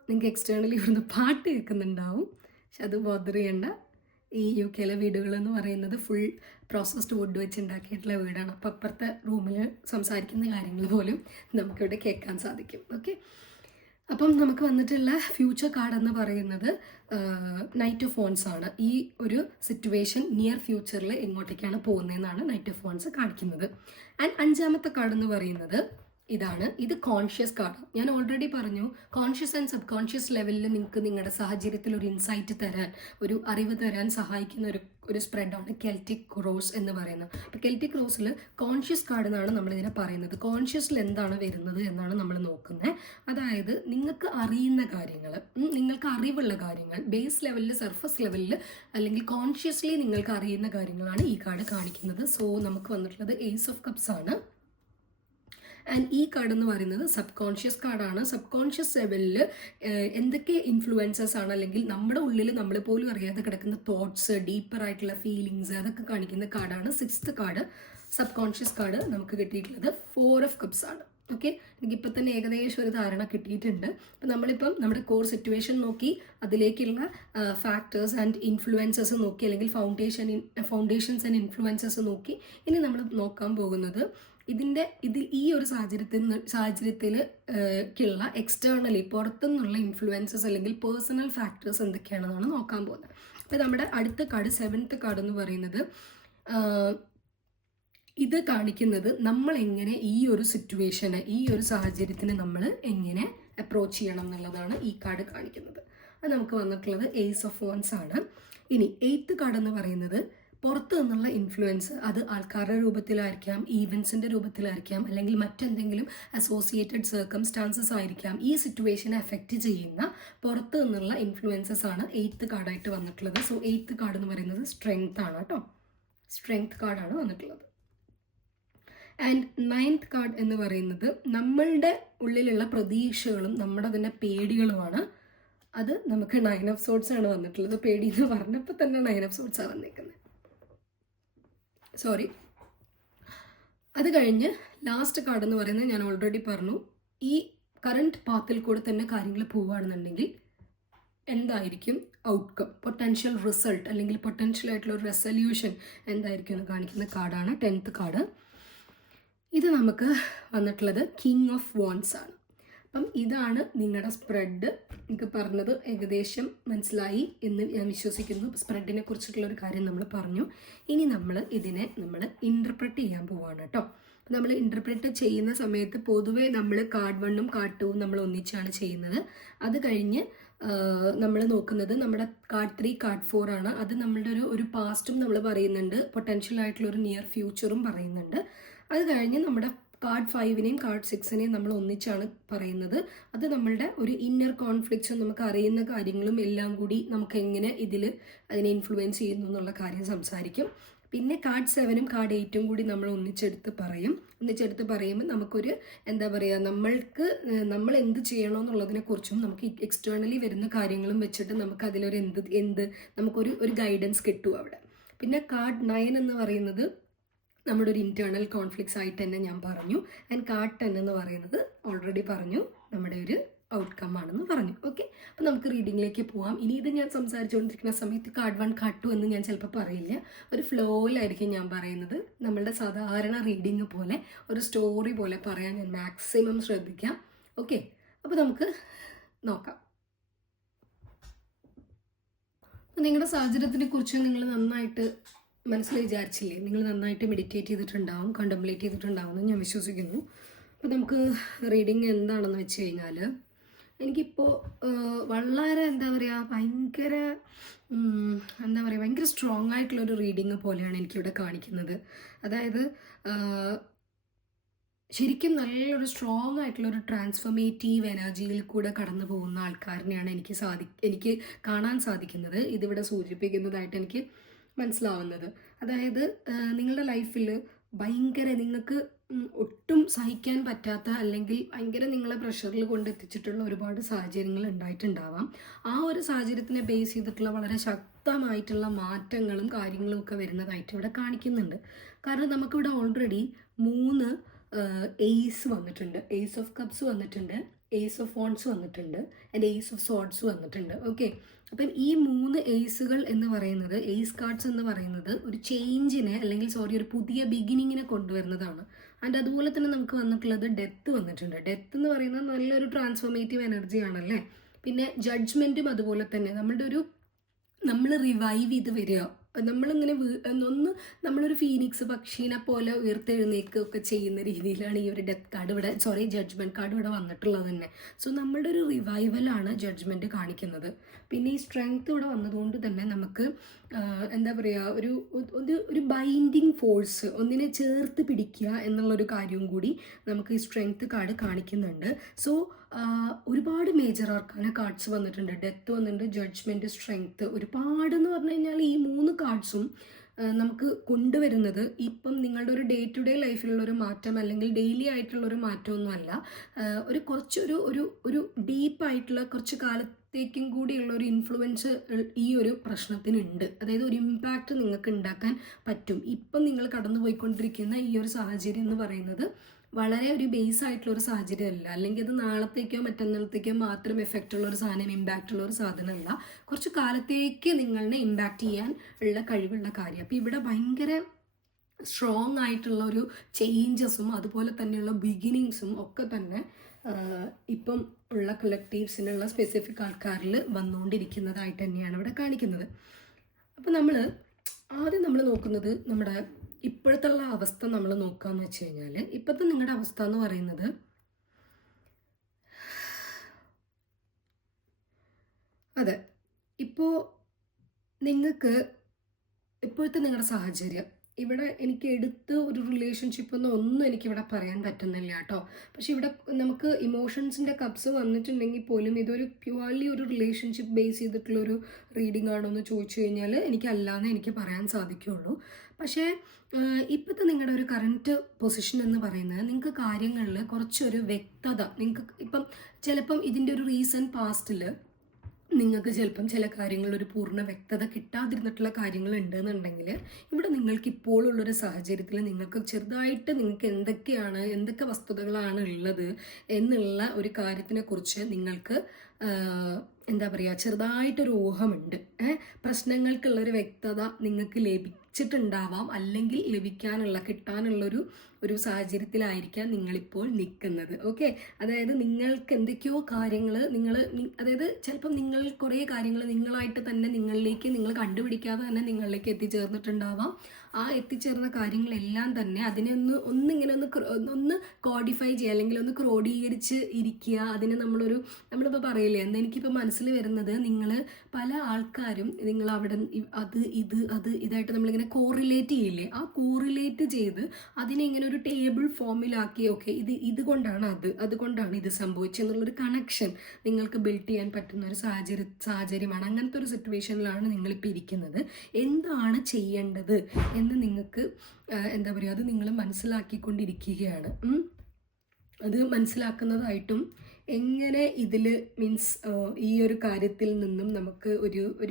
നിങ്ങൾക്ക് എക്സ്റ്റേണലി ഇവിടുന്ന് പാട്ട് കേൾക്കുന്നുണ്ടാവും, പക്ഷെ അത് ബോദർ ചെയ്യേണ്ട. ഈ UK വീടുകളെന്ന് പറയുന്നത് ഫുൾ പ്രോസസ്ഡ് വുഡ് വെച്ച് ഉണ്ടാക്കിയിട്ടുള്ള വീടാണ്. അപ്പോൾ അപ്പുറത്തെ റൂമിൽ സംസാരിക്കുന്ന കാര്യങ്ങൾ പോലും നമുക്കിവിടെ കേൾക്കാൻ സാധിക്കും. ഓക്കെ, അപ്പം നമുക്ക് വന്നിട്ടുള്ള ഫ്യൂച്ചർ കാർഡ് എന്ന് പറയുന്നത് നൈറ്റ് ഓഫ് വോൺസ് ആണ്. ഈ ഒരു സിറ്റുവേഷൻ നിയർ ഫ്യൂച്ചറിൽ എങ്ങോട്ടേക്കാണ് പോകുന്നതെന്നാണ് നൈറ്റ് ഓഫ് വോൺസ് കാണിക്കുന്നത്. ആൻഡ് 5ാമത്തെ കാർഡ് എന്ന് പറയുന്നത് ഇതാണ്. ഇത് കോൺഷ്യസ് കാർഡ്. ഞാൻ ഓൾറെഡി പറഞ്ഞു, കോൺഷ്യസ് ആൻഡ് സബ് കോൺഷ്യസ് ലെവലിൽ നിങ്ങൾക്ക് നിങ്ങളുടെ സാഹചര്യത്തിൽ ഒരു ഇൻസൈറ്റ് തരാൻ, ഒരു അറിവ് തരാൻ സഹായിക്കുന്ന ഒരു സ്പ്രെഡാണ് കെൽറ്റിക് റോസ് എന്ന് പറയുന്നത്. അപ്പോൾ കെൽറ്റിക് റോസിൽ കോൺഷ്യസ് കാർഡ് എന്നാണ് നമ്മളിതിനെ പറയുന്നത്. കോൺഷ്യസിൽ എന്താണ് വരുന്നത് എന്നാണ് നമ്മൾ നോക്കുന്നത്. അതായത് നിങ്ങൾക്ക് അറിയുന്ന കാര്യങ്ങൾ, നിങ്ങൾക്ക് അറിവുള്ള കാര്യങ്ങൾ, ബേസ് ലെവലിൽ, സർഫസ് ലെവലിൽ അല്ലെങ്കിൽ കോൺഷ്യസ്ലി നിങ്ങൾക്ക് അറിയുന്ന കാര്യങ്ങളാണ് ഈ കാർഡ് കാണിക്കുന്നത്. സോ നമുക്ക് വന്നിട്ടുള്ളത് ഏസ് ഓഫ് കപ്സ് ആണ്. ആൻഡ് ഈ കാർഡ് എന്ന് പറയുന്നത് സബ് കോൺഷ്യസ് കാർഡാണ്. സബ് കോൺഷ്യസ് ലെവലിൽ എന്തൊക്കെ ഇൻഫ്ലുവൻസസ് ആണ്, അല്ലെങ്കിൽ നമ്മുടെ ഉള്ളിൽ നമ്മൾ പോലും അറിയാതെ കിടക്കുന്ന തോട്ട്സ്, ഡീപ്പർ ആയിട്ടുള്ള ഫീലിങ്സ്, അതൊക്കെ കാണിക്കുന്ന കാർഡാണ്. 6th card sub conscious card നമുക്ക് കിട്ടിയിട്ടുള്ളത് 4 ഓഫ് കപ്സ് ആണ്. ഓക്കെ, എനിക്കിപ്പോൾ തന്നെ ഏകദേശം ഒരു ധാരണ കിട്ടിയിട്ടുണ്ട്. അപ്പം നമ്മളിപ്പം നമ്മുടെ കോർ സിറ്റുവേഷൻ നോക്കി, അതിലേക്കുള്ള ഫാക്ടേഴ്സ് ആൻഡ് ഇൻഫ്ലുവൻസസ് നോക്കി, അല്ലെങ്കിൽ ഫൗണ്ടേഷൻസ് ആൻഡ് ഇൻഫ്ലുവൻസസ് നോക്കി. ഇനി നമ്മൾ നോക്കാൻ പോകുന്നത് ഈ ഒരു സാഹചര്യത്തിലുള്ള എക്സ്റ്റേണലി പുറത്തുനിന്നുള്ള ഇൻഫ്ലുവൻസസ് അല്ലെങ്കിൽ പേഴ്സണൽ ഫാക്ടേഴ്സ് എന്തൊക്കെയാണെന്നാണ് നോക്കാൻ പോകുന്നത്. അപ്പോൾ നമ്മുടെ അടുത്ത കാർഡ് 7th കാർഡ് എന്ന് പറയുന്നത് ഇത് കാണിക്കുന്നത് നമ്മൾ എങ്ങനെ ഈ ഒരു സിറ്റുവേഷന്, ഈ ഒരു സാഹചര്യത്തിന് നമ്മൾ എങ്ങനെ അപ്രോച്ച് ചെയ്യണം എന്നുള്ളതാണ് ഈ കാർഡ് കാണിക്കുന്നത്. അത് നമുക്ക് വന്നിട്ടുള്ളത് ഏസ് ഓഫ് വൺസ് ആണ്. ഇനി 8th കാർഡ് എന്ന് പറയുന്നത് പുറത്തു നിന്നുള്ള ഇൻഫ്ലുവൻസ്, അത് ആൾക്കാരുടെ രൂപത്തിലായിരിക്കാം, ഈവൻസിൻ്റെ രൂപത്തിലായിരിക്കാം, അല്ലെങ്കിൽ മറ്റെന്തെങ്കിലും അസോസിയേറ്റഡ് സർക്കംസ്റ്റാൻസസ് ആയിരിക്കാം. ഈ സിറ്റുവേഷനെ എഫക്റ്റ് ചെയ്യുന്ന പുറത്തു നിന്നുള്ള ഇൻഫ്ലുവൻസസ് ആണ് 8th കാർഡായിട്ട് വന്നിട്ടുള്ളത്. സോ 8th കാർഡ് എന്ന് പറയുന്നത് സ്ട്രെങ്ത് ആണ് കേട്ടോ. സ്ട്രെങ്ത് കാർഡാണ് വന്നിട്ടുള്ളത്. ആൻഡ് 9th കാർഡ് എന്ന് പറയുന്നത് നമ്മളുടെ ഉള്ളിലുള്ള പ്രതീക്ഷകളും നമ്മുടെ തന്നെ പേടികളുമാണ്. അത് നമുക്ക് 9 ഓഫ് സോർട്സ് ആണ് വന്നിട്ടുള്ളത്. പേടി എന്ന് പറഞ്ഞപ്പോൾ തന്നെ 9 ഓഫ് സോർട്സ് ആണ് വന്നിരിക്കുന്നത്. സോറി. അത് കഴിഞ്ഞ് ലാസ്റ്റ് കാർഡ് എന്ന് പറയുന്നത് ഞാൻ ഓൾറെഡി പറഞ്ഞു, ഈ കറണ്ട് പാത്തിൽ കൂടെ തന്നെ കാര്യങ്ങൾ പോവുകയാണെന്നുണ്ടെങ്കിൽ എന്തായിരിക്കും ഔട്ട്കം, പൊട്ടൻഷ്യൽ റിസൾട്ട് അല്ലെങ്കിൽ പൊട്ടൻഷ്യൽ ആയിട്ടുള്ള ഒരു റെസൊല്യൂഷൻ എന്തായിരിക്കും എന്ന് കാണിക്കുന്ന കാർഡാണ് 10th കാർഡ്. ഇത് നമുക്ക് വന്നിട്ടുള്ളത് കിങ് ഓഫ് വോൺസ് ആണ്. അപ്പം ഇതാണ് നിങ്ങളുടെ സ്പ്രെഡ്. എനിക്ക് പറഞ്ഞത് ഏകദേശം മനസ്സിലായി എന്ന് ഞാൻ വിശ്വസിക്കുന്നു. സ്പ്രെഡിനെ കുറിച്ചിട്ടുള്ള ഒരു കാര്യം നമ്മൾ പറഞ്ഞു. ഇനി നമ്മൾ ഇതിനെ ഇൻ്റർപ്രറ്റ് ചെയ്യാൻ പോവാണ് കേട്ടോ. നമ്മൾ ഇൻ്റർപ്രറ്റ് ചെയ്യുന്ന സമയത്ത് പൊതുവേ നമ്മൾ കാർഡ് 1ഉം കാർഡ് 2ഉം നമ്മൾ ഒന്നിച്ചാണ് ചെയ്യുന്നത്. അത് കഴിഞ്ഞ് നമ്മൾ നോക്കുന്നത് നമ്മുടെ കാർഡ് 3, കാർഡ് 4 ആണ്. അത് നമ്മളുടെ ഒരു പാസ്റ്റും നമ്മൾ പറയുന്നുണ്ട്, പൊട്ടൻഷ്യൽ ആയിട്ടുള്ള ഒരു നിയർ ഫ്യൂച്ചറും പറയുന്നുണ്ട്. അത് കഴിഞ്ഞ് നമ്മുടെ കാർഡ് 5നെയും കാർഡ് 6നെയും നമ്മൾ ഒന്നിച്ചാണ് പറയുന്നത്. അത് നമ്മളുടെ ഒരു ഇന്നർ കോൺഫ്ലിക്ട്സും നമുക്ക് അറിയുന്ന കാര്യങ്ങളും എല്ലാം കൂടി നമുക്ക് എങ്ങനെ അതിനെ ഇൻഫ്ലുവൻസ് ചെയ്യുന്നു എന്നുള്ള കാര്യം സംസാരിക്കും. പിന്നെ കാർഡ് 7ഉം കാർഡ് 8ഉം കൂടി നമ്മൾ ഒന്നിച്ചെടുത്ത് പറയുമ്പോൾ നമുക്കൊരു എന്താ പറയുക, നമ്മൾ എന്ത് ചെയ്യണമെന്നുള്ളതിനെ കുറിച്ചും നമുക്ക് എക്സ്റ്റേണലി വരുന്ന കാര്യങ്ങളും വെച്ചിട്ട് നമുക്ക് അതിലൊരു നമുക്കൊരു ഗൈഡൻസ് കിട്ടും അവിടെ. പിന്നെ കാർഡ് 9 എന്ന് പറയുന്നത് നമ്മുടെ ഒരു ഇൻറ്റേർണൽ കോൺഫ്ലിക്ട്സ് ആയിട്ട് തന്നെ ഞാൻ പറഞ്ഞു. ആൻഡ് കാർഡ് 10 എന്ന് പറയുന്നത് ഓൾറെഡി പറഞ്ഞു നമ്മുടെ ഒരു ഔട്ട്കം ആണെന്ന് പറഞ്ഞു. ഓക്കെ, അപ്പോൾ നമുക്ക് റീഡിങ്ങിലേക്ക് പോവാം. ഇനി ഇത് ഞാൻ സംസാരിച്ചുകൊണ്ടിരിക്കുന്ന സമയത്ത് കാർഡ് 1, കാർഡ് 2 എന്ന് ഞാൻ ചിലപ്പോൾ പറയില്ല, ഒരു ഫ്ലോയിലായിരിക്കും ഞാൻ പറയുന്നത്. നമ്മളുടെ സാധാരണ റീഡിങ് പോലെ ഒരു സ്റ്റോറി പോലെ പറയാൻ ഞാൻ മാക്സിമം ശ്രദ്ധിക്കാം. ഓക്കെ, അപ്പോൾ നമുക്ക് നോക്കാം. നിങ്ങളുടെ സാഹചര്യത്തിനെ കുറിച്ച് നിങ്ങൾ നന്നായിട്ട് മനസ്സിൽ വിചാരിച്ചില്ലേ? നിങ്ങൾ നന്നായിട്ട് മെഡിറ്റേറ്റ് ചെയ്തിട്ടുണ്ടാവും, കണ്ടംപ്ലേറ്റ് ചെയ്തിട്ടുണ്ടാവും എന്ന് ഞാൻ വിശ്വസിക്കുന്നു. അപ്പോൾ നമുക്ക് റീഡിങ് എന്താണെന്ന് വെച്ച് കഴിഞ്ഞാൽ, എനിക്കിപ്പോൾ വളരെ ഭയങ്കര സ്ട്രോങ് ആയിട്ടുള്ളൊരു റീഡിങ് പോലെയാണ് എനിക്കിവിടെ കാണിക്കുന്നത്. അതായത് ശരിക്കും നല്ലൊരു സ്ട്രോങ് ആയിട്ടുള്ളൊരു ട്രാൻസ്ഫോർമേറ്റീവ് എനർജിയിൽ കൂടെ കടന്നു പോകുന്ന ആൾക്കാരനെയാണ് എനിക്ക് കാണാൻ സാധിക്കുന്നത്. ഇതിവിടെ സൂചിപ്പിക്കുന്നതായിട്ട് എനിക്ക് മനസ്സിലാവുന്നത്. അതായത് നിങ്ങളുടെ ലൈഫിൽ നിങ്ങൾക്ക് ഒട്ടും സഹിക്കാൻ പറ്റാത്ത, അല്ലെങ്കിൽ ഭയങ്കര നിങ്ങളെ പ്രഷറിൽ കൊണ്ടെത്തിച്ചിട്ടുള്ള ഒരുപാട് സാഹചര്യങ്ങൾ ഉണ്ടായിട്ടുണ്ടാവാം. ആ ഒരു സാഹചര്യത്തിനെ ബേസ് ചെയ്തിട്ടുള്ള വളരെ ശക്തമായിട്ടുള്ള മാറ്റങ്ങളും കാര്യങ്ങളും ഒക്കെ വരുന്നതായിട്ട് ഇവിടെ കാണിക്കുന്നുണ്ട്. കാരണം നമുക്കിവിടെ ഓൾറെഡി 3 ഏസ് വന്നിട്ടുണ്ട്. ഏസ് ഓഫ് കപ്സ് വന്നിട്ടുണ്ട്, ഏസ് ഓഫ് വോൺസ് വന്നിട്ടുണ്ട്, ആൻഡ് ഏസ് ഓഫ് സോർഡ്സ് വന്നിട്ടുണ്ട്. ഓക്കെ, അപ്പം ഈ 3 ഏസുകൾ എന്ന് പറയുന്നത്, ഏസ് കാർഡ്സ് എന്ന് പറയുന്നത് ഒരു ചേഞ്ചിനെ ഒരു പുതിയ ബിഗിനിങ്ങിനെ കൊണ്ടുവരുന്നതാണ്. ആൻഡ് അതുപോലെ തന്നെ നമുക്ക് വന്നിട്ടുള്ളത് ഡെത്ത് വന്നിട്ടുണ്ട്. ഡെത്ത് എന്ന് പറയുന്നത് നല്ലൊരു ട്രാൻസ്ഫോർമേറ്റീവ് എനർജി ആണല്ലേ. പിന്നെ ജഡ്ജ്മെൻറ്റും അതുപോലെ തന്നെ നമ്മൾ റിവൈവ് ചെയ്ത് വരിക, നമ്മളിങ്ങനെ ഒന്ന് നമ്മളൊരു ഫീനിക്സ് പക്ഷീനെ പോലെ ഉയർത്തെഴുന്നേൽക്കുകയൊക്കെ ചെയ്യുന്ന രീതിയിലാണ് ഈ ഒരു ഡെത്ത് കാർഡ് ഇവിടെ ജഡ്ജ്മെൻറ്റ് കാർഡ് ഇവിടെ വന്നിട്ടുള്ളത് തന്നെ. സോ നമ്മളുടെ ഒരു റിവൈവലാണ് ജഡ്ജ്മെൻറ്റ് കാണിക്കുന്നത്. പിന്നെ ഈ സ്ട്രെങ്ത് ഇവിടെ വന്നതുകൊണ്ട് തന്നെ നമുക്ക് എന്താ പറയുക, ഒരു ബൈൻഡിങ് ഫോഴ്സ്, ഒന്നിനെ ചേർത്ത് പിടിക്കുക എന്നുള്ളൊരു കാര്യവും കൂടി നമുക്ക് ഈ സ്ട്രെങ്ത് കാർഡ് കാണിക്കുന്നുണ്ട്. സോ ഒരുപാട് മേജർ ആർക്കാന കാർഡ്സ് വന്നിട്ടുണ്ട്. ഡെത്ത് വന്നിട്ടുണ്ട്, ജഡ്ജ്മെൻറ്റ്, സ്ട്രെങ്ത്. ഒരുപാടെന്ന് പറഞ്ഞു കഴിഞ്ഞാൽ ഈ 3 കാർഡ്സും നമുക്ക് കൊണ്ടുവരുന്നത് ഇപ്പം നിങ്ങളുടെ ഒരു ഡേ ടു ഡേ ലൈഫിലുള്ള ഒരു മാറ്റം അല്ലെങ്കിൽ ഡെയിലി ആയിട്ടുള്ളൊരു മാറ്റമൊന്നുമല്ല, ഒരു ഡീപ്പായിട്ടുള്ള കുറച്ച് കാലത്തേക്കും കൂടിയുള്ള ഒരു ഇൻഫ്ലുവൻസ് ഈ ഒരു പ്രശ്നത്തിനുണ്ട്. അതായത് ഒരു ഇമ്പാക്റ്റ് നിങ്ങൾക്ക് ഉണ്ടാക്കാൻ പറ്റും. ഇപ്പം നിങ്ങൾ കടന്നു പോയിക്കൊണ്ടിരിക്കുന്ന ഈ ഒരു സാഹചര്യം എന്ന് പറയുന്നത് വളരെ ഒരു ബേസ് ആയിട്ടുള്ള ഒരു സാഹചര്യമല്ല, അല്ലെങ്കിൽ അത് നാളത്തേക്കോ മറ്റന്നാളത്തേക്കോ മാത്രം എഫക്റ്റ് ഉള്ള ഒരു സാധനം, ഇമ്പാക്റ്റ് ഉള്ള ഒരു സാധനമല്ല, കുറച്ച് കാലത്തേക്ക് നിങ്ങളെ ഇമ്പാക്റ്റ് ചെയ്യാൻ ഉള്ള കഴിവുള്ള കാര്യം. അപ്പോൾ ഇവിടെ ഭയങ്കര സ്ട്രോങ് ആയിട്ടുള്ള ഒരു ചേഞ്ചസും അതുപോലെ തന്നെയുള്ള ബിഗിനിങ്സും ഒക്കെ തന്നെ ഇപ്പം ഉള്ള കളക്റ്റീവ്സിനുള്ള സ്പെസിഫിക് ആൾക്കാരിൽ വന്നുകൊണ്ടിരിക്കുന്നതായിട്ട് തന്നെയാണ് ഇവിടെ കാണിക്കുന്നത്. അപ്പോൾ ആദ്യം നമ്മൾ നോക്കുന്നത് നമ്മുടെ ഇപ്പോഴത്തെ ഉള്ള അവസ്ഥ നമ്മൾ നോക്കുകയെന്ന് വെച്ച് കഴിഞ്ഞാൽ, ഇപ്പോഴത്തെ നിങ്ങളുടെ അവസ്ഥ എന്ന് പറയുന്നത് അതെ, ഇപ്പോൾ നിങ്ങൾക്ക് ഇപ്പോഴത്തെ നിങ്ങളുടെ സാഹചര്യം ഇവിടെ എനിക്ക് എടുത്ത് ഒരു റിലേഷൻഷിപ്പ് ഒന്നും എനിക്കിവിടെ പറയാൻ പറ്റുന്നില്ല കേട്ടോ. പക്ഷെ ഇവിടെ നമുക്ക് ഇമോഷൻസിൻ്റെ കപ്സ് വന്നിട്ടുണ്ടെങ്കിൽ പോലും ഇതൊരു പ്യുവർലി ഒരു റിലേഷൻഷിപ്പ് ബേസ് ചെയ്തിട്ടുള്ളൊരു റീഡിംഗ് ആണോ എന്ന് ചോദിച്ചു കഴിഞ്ഞാൽ എനിക്കല്ലാന്നേ എനിക്ക് പറയാൻ സാധിക്കുകയുള്ളൂ. പക്ഷേ ഇപ്പോഴത്തെ നിങ്ങളുടെ ഒരു കറൻറ്റ് പൊസിഷൻ എന്ന് പറയുന്നത്, നിങ്ങൾക്ക് കാര്യങ്ങളിൽ കുറച്ചൊരു വ്യക്തത, നിങ്ങൾക്ക് ചിലപ്പം ഇതിൻ്റെ ഒരു റീസെൻറ്റ് പാസ്റ്റിൽ നിങ്ങൾക്ക് ചിലപ്പം ചില കാര്യങ്ങളൊരു പൂർണ്ണ വ്യക്തത കിട്ടാതിരുന്നിട്ടുള്ള കാര്യങ്ങൾ ഉണ്ടെന്നുണ്ടെങ്കിൽ, ഇവിടെ നിങ്ങൾക്ക് ഇപ്പോഴുള്ളൊരു സാഹചര്യത്തിൽ നിങ്ങൾക്ക് ചെറുതായിട്ട് നിങ്ങൾക്ക് എന്തൊക്കെ വസ്തുതകളാണ് ഉള്ളത് എന്നുള്ള ഒരു കാര്യത്തിനെ കുറിച്ച് നിങ്ങൾക്ക് എന്താ പറയുക, ചെറുതായിട്ടൊരു ഊഹമുണ്ട്. പ്രശ്നങ്ങൾക്കുള്ളൊരു വ്യക്തത നിങ്ങൾക്ക് ലഭിച്ചിട്ടുണ്ടാവാം, അല്ലെങ്കിൽ കിട്ടാനുള്ളൊരു സാഹചര്യത്തിലായിരിക്കാം നിങ്ങളിപ്പോൾ നിൽക്കുന്നത്. ഓക്കെ, അതായത് നിങ്ങൾക്ക് എന്തൊക്കെയോ കാര്യങ്ങൾ അതായത് ചിലപ്പം നിങ്ങൾ കുറേ കാര്യങ്ങൾ നിങ്ങളായിട്ട് തന്നെ നിങ്ങൾ കണ്ടുപിടിക്കാതെ തന്നെ നിങ്ങളിലേക്ക് എത്തിച്ചേർന്നിട്ടുണ്ടാവാം. ആ എത്തിച്ചേർന്ന കാര്യങ്ങളെല്ലാം തന്നെ അതിനെ ഒന്ന് കോഡിഫൈ ചെയ്യുക, അല്ലെങ്കിൽ ഒന്ന് ക്രോഡീകരിച്ച് ഇരിക്കുക. അതിനെ നമ്മളിപ്പോൾ പറയില്ലേ, എനിക്കിപ്പോൾ മനസ്സിൽ വരുന്നത്, നിങ്ങൾ പല ആൾക്കാരും നിങ്ങൾ അവിടെ ഇതായിട്ട് നമ്മളിങ്ങനെ കോറിലേറ്റ് ചെയ്യില്ലേ, ആ കോറിലേറ്റ് ചെയ്ത് അതിനെ ഇങ്ങനെ ഒരു ടേബിൾ ഫോമിലാക്കി, ഓക്കെ ഇതുകൊണ്ടാണ് അതുകൊണ്ടാണ് ഇത് സംഭവിച്ചെന്നുള്ളൊരു കണക്ഷൻ നിങ്ങൾക്ക് ബിൽഡ് ചെയ്യാൻ പറ്റുന്ന ഒരു സാഹചര്യമാണ്. അങ്ങനത്തെ ഒരു സിറ്റുവേഷനിലാണ് നിങ്ങളിപ്പോൾ ഇരിക്കുന്നത്. എന്താണ് ചെയ്യേണ്ടത് എന്ന് നിങ്ങൾക്ക് എന്താ പറയുക, അത് നിങ്ങൾ മനസ്സിലാക്കിക്കൊണ്ടിരിക്കുകയാണ്. അത് മനസ്സിലാക്കുന്നതായിട്ടും എങ്ങനെ ഇതിൽ ഈ ഒരു കാര്യത്തിൽ നിന്നും നമുക്ക്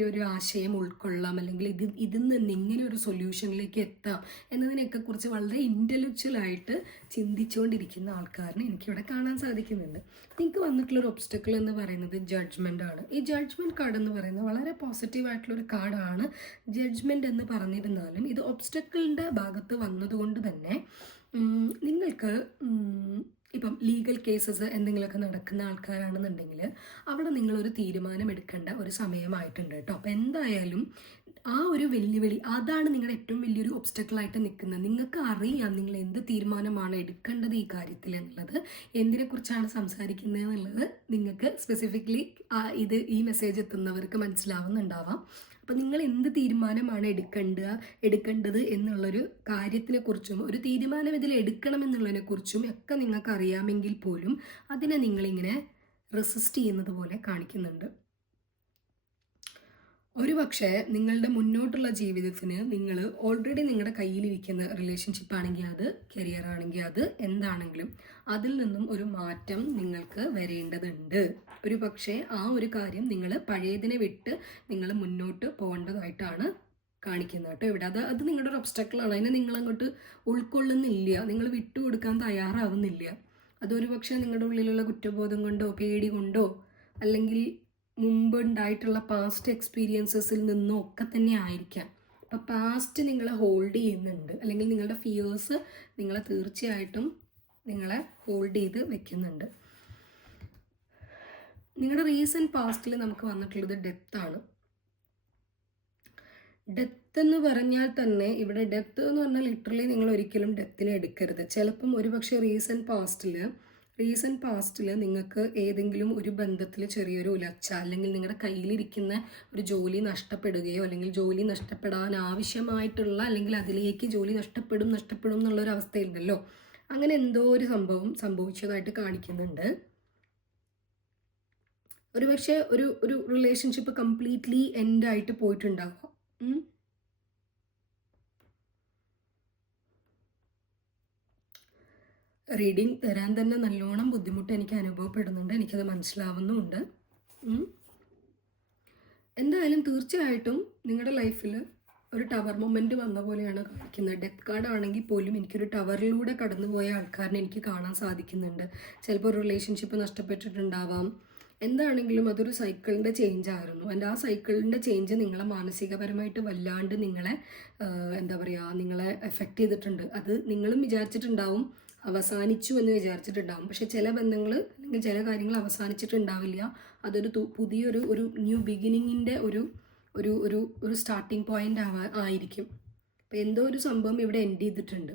ഒരു ആശയം ഉൾക്കൊള്ളാം, അല്ലെങ്കിൽ ഇതിൽ നിന്ന് എങ്ങനെ ഒരു സൊല്യൂഷനിലേക്ക് എത്താം എന്നതിനെയൊക്കെ കുറിച്ച് വളരെ ഇൻ്റലക്ച്വലായിട്ട് ചിന്തിച്ചുകൊണ്ടിരിക്കുന്ന ആൾക്കാരിനെ എനിക്കിവിടെ കാണാൻ സാധിക്കുന്നുണ്ട്. നിങ്ങൾക്ക് വന്നിട്ടുള്ളൊരു ഒബ്സ്റ്റക്കിൾ എന്ന് പറയുന്നത് ജഡ്ജ്മെൻ്റ് ആണ്. ഈ ജഡ്ജ്മെൻറ്റ് കാർഡ് എന്ന് പറയുന്നത് വളരെ പോസിറ്റീവായിട്ടുള്ളൊരു കാർഡാണ്. ജഡ്ജ്മെൻറ്റ് എന്ന് പറഞ്ഞിരുന്നാലും ഇത് ഒബ്സ്റ്റക്കിളിൻ്റെ ഭാഗത്ത് വന്നതുകൊണ്ട് തന്നെ നിങ്ങൾക്ക് ഇപ്പം ലീഗൽ കേസസ് എന്തെങ്കിലുമൊക്കെ നടക്കുന്ന ആൾക്കാരാണെന്നുണ്ടെങ്കിൽ അവിടെ നിങ്ങളൊരു തീരുമാനം എടുക്കേണ്ട ഒരു സമയമായിട്ടുണ്ട് കേട്ടോ. അപ്പോൾ എന്തായാലും ആ ഒരു വെല്ലുവിളി അതാണ് നിങ്ങളുടെ ഏറ്റവും വലിയൊരു ഒബ്സ്റ്റക്കിളായിട്ട് നിൽക്കുന്നത്. നിങ്ങൾക്ക് അറിയാം നിങ്ങൾ എന്ത് തീരുമാനമാണ് എടുക്കേണ്ടത് ഈ കാര്യത്തിൽ എന്നുള്ളത്, എന്തിനെക്കുറിച്ചാണ് സംസാരിക്കുന്നത് എന്നുള്ളത് നിങ്ങൾക്ക് സ്പെസിഫിക്കലി ഈ മെസ്സേജ് എത്തുന്നവർക്ക് മനസ്സിലാവുന്നുണ്ടാവാം. അപ്പം നിങ്ങൾ എന്ത് തീരുമാനമാണ് എടുക്കേണ്ടത് എന്നുള്ളൊരു കാര്യത്തിനെ കുറിച്ചും ഒരു തീരുമാനം ഇതിൽ എടുക്കണമെന്നുള്ളതിനെ കുറിച്ചും ഒക്കെ നിങ്ങൾക്ക് അറിയാമെങ്കിൽ പോലും അതിനെ നിങ്ങളിങ്ങനെ റെസിസ്റ്റ് ചെയ്യുന്നത് പോലെ കാണിക്കുന്നുണ്ട്. ഒരുപക്ഷെ നിങ്ങളുടെ മുന്നോട്ടുള്ള ജീവിതത്തിന് നിങ്ങൾ ഓൾറെഡി നിങ്ങളുടെ കയ്യിലിരിക്കുന്ന റിലേഷൻഷിപ്പ് ആണെങ്കിൽ അത്, കരിയർ ആണെങ്കിൽ അത്, എന്താണെങ്കിലും അതിൽ നിന്നും ഒരു മാറ്റം നിങ്ങൾക്ക് വരേണ്ടതുണ്ട്. ഒരു പക്ഷേ ആ ഒരു കാര്യം നിങ്ങൾ പഴയതിനെ വിട്ട് നിങ്ങൾ മുന്നോട്ട് പോകേണ്ടതായിട്ടാണ് കാണിക്കുന്നത് കേട്ടോ. ഇവിടെ അത് നിങ്ങളുടെ ഒരു ഒബ്സ്റ്റക്കിളാണ്. അതിനെ നിങ്ങളങ്ങോട്ട് ഉൾക്കൊള്ളുന്നില്ല, നിങ്ങൾ വിട്ടുകൊടുക്കാൻ തയ്യാറാവുന്നില്ല. അതൊരു പക്ഷേ നിങ്ങളുടെ ഉള്ളിലുള്ള കുറ്റബോധം കൊണ്ടോ പേടി കൊണ്ടോ അല്ലെങ്കിൽ മുമ്പ് ഉണ്ടായിട്ടുള്ള പാസ്റ്റ് എക്സ്പീരിയൻസസിൽ നിന്നും ഒക്കെ തന്നെ ആയിരിക്കാം. അപ്പോൾ പാസ്റ്റ് നിങ്ങളെ ഹോൾഡ് ചെയ്യുന്നുണ്ട്, അല്ലെങ്കിൽ നിങ്ങളുടെ ഫിയേഴ്സ് നിങ്ങളെ തീർച്ചയായിട്ടും ഹോൾഡ് ചെയ്ത് വെക്കുന്നുണ്ട്. നിങ്ങളുടെ റീസെൻറ്റ് പാസ്റ്റിൽ നമുക്ക് വന്നിട്ടുള്ളത് ഡെത്താണ്. ഡെത്ത് എന്ന് പറഞ്ഞാൽ തന്നെ ഇവിടെ ഡെത്ത് എന്ന് പറഞ്ഞാൽ ലിറ്ററലി നിങ്ങൾ ഒരിക്കലും ഡെത്തിനെ എടുക്കരുത്. ചിലപ്പം ഒരുപക്ഷെ റീസെൻറ്റ് പാസ്റ്റിൽ നിങ്ങൾക്ക് ഏതെങ്കിലും ഒരു ബന്ധത്തിൽ ചെറിയൊരു ഉലർച്ച, അല്ലെങ്കിൽ നിങ്ങളുടെ കയ്യിലിരിക്കുന്ന ഒരു ജോലി നഷ്ടപ്പെടുകയോ, അല്ലെങ്കിൽ ജോലി നഷ്ടപ്പെടാൻ ആവശ്യമായിട്ടുള്ള, അല്ലെങ്കിൽ അതിലേക്ക് ജോലി നഷ്ടപ്പെടും എന്നുള്ളൊരു അവസ്ഥയുണ്ടല്ലോ, അങ്ങനെ എന്തോ ഒരു സംഭവം സംഭവിച്ചതായിട്ട് കാണിക്കുന്നുണ്ട്. ഒരുപക്ഷെ ഒരു റിലേഷൻഷിപ്പ് കംപ്ലീറ്റ്ലി എൻഡ് ആയിട്ട് പോയിട്ടുണ്ടാകും. റീഡിങ് തരാൻ തന്നെ നല്ലോണം ബുദ്ധിമുട്ട് എനിക്ക് അനുഭവപ്പെടുന്നുണ്ട്, എനിക്കത് മനസ്സിലാവുന്നുമുണ്ട്. എന്തായാലും തീർച്ചയായിട്ടും നിങ്ങളുടെ ലൈഫിൽ ഒരു ടവർ മൊമെൻറ്റ് വന്ന പോലെയാണ് കാണിക്കുന്നത്. ഡെത്ത് കാർഡ് ആണെങ്കിൽ പോലും എനിക്കൊരു ടവറിലൂടെ കടന്നുപോയ ആൾക്കാരനെ എനിക്ക് കാണാൻ സാധിക്കുന്നുണ്ട്. ചിലപ്പോൾ ഒരു റിലേഷൻഷിപ്പ് നഷ്ടപ്പെട്ടിട്ടുണ്ടാവാം. എന്താണെങ്കിലും അതൊരു സൈക്കിളിൻ്റെ ചേഞ്ച് ആയിരുന്നു. ആ സൈക്കിളിൻ്റെ ചേഞ്ച് നിങ്ങളെ മാനസികപരമായിട്ട് വല്ലാണ്ട് നിങ്ങളെ നിങ്ങളെ എഫക്റ്റ് ചെയ്തിട്ടുണ്ട്. അത് നിങ്ങളും വിചാരിച്ചിട്ടുണ്ടാവും അവസാനിച്ചു എന്ന് വിചാരിച്ചിട്ടുണ്ടാവും. പക്ഷെ ചില ബന്ധങ്ങൾ അല്ലെങ്കിൽ ചില കാര്യങ്ങൾ അവസാനിച്ചിട്ടുണ്ടാവില്ല. അതൊരു പുതിയൊരു ന്യൂ ബിഗിനിങ്ങിൻ്റെ ഒരു സ്റ്റാർട്ടിങ് പോയിന്റ് ആയിരിക്കും. അപ്പം എന്തോ ഒരു സംഭവം ഇവിടെ എൻഡ് ചെയ്തിട്ടുണ്ട്.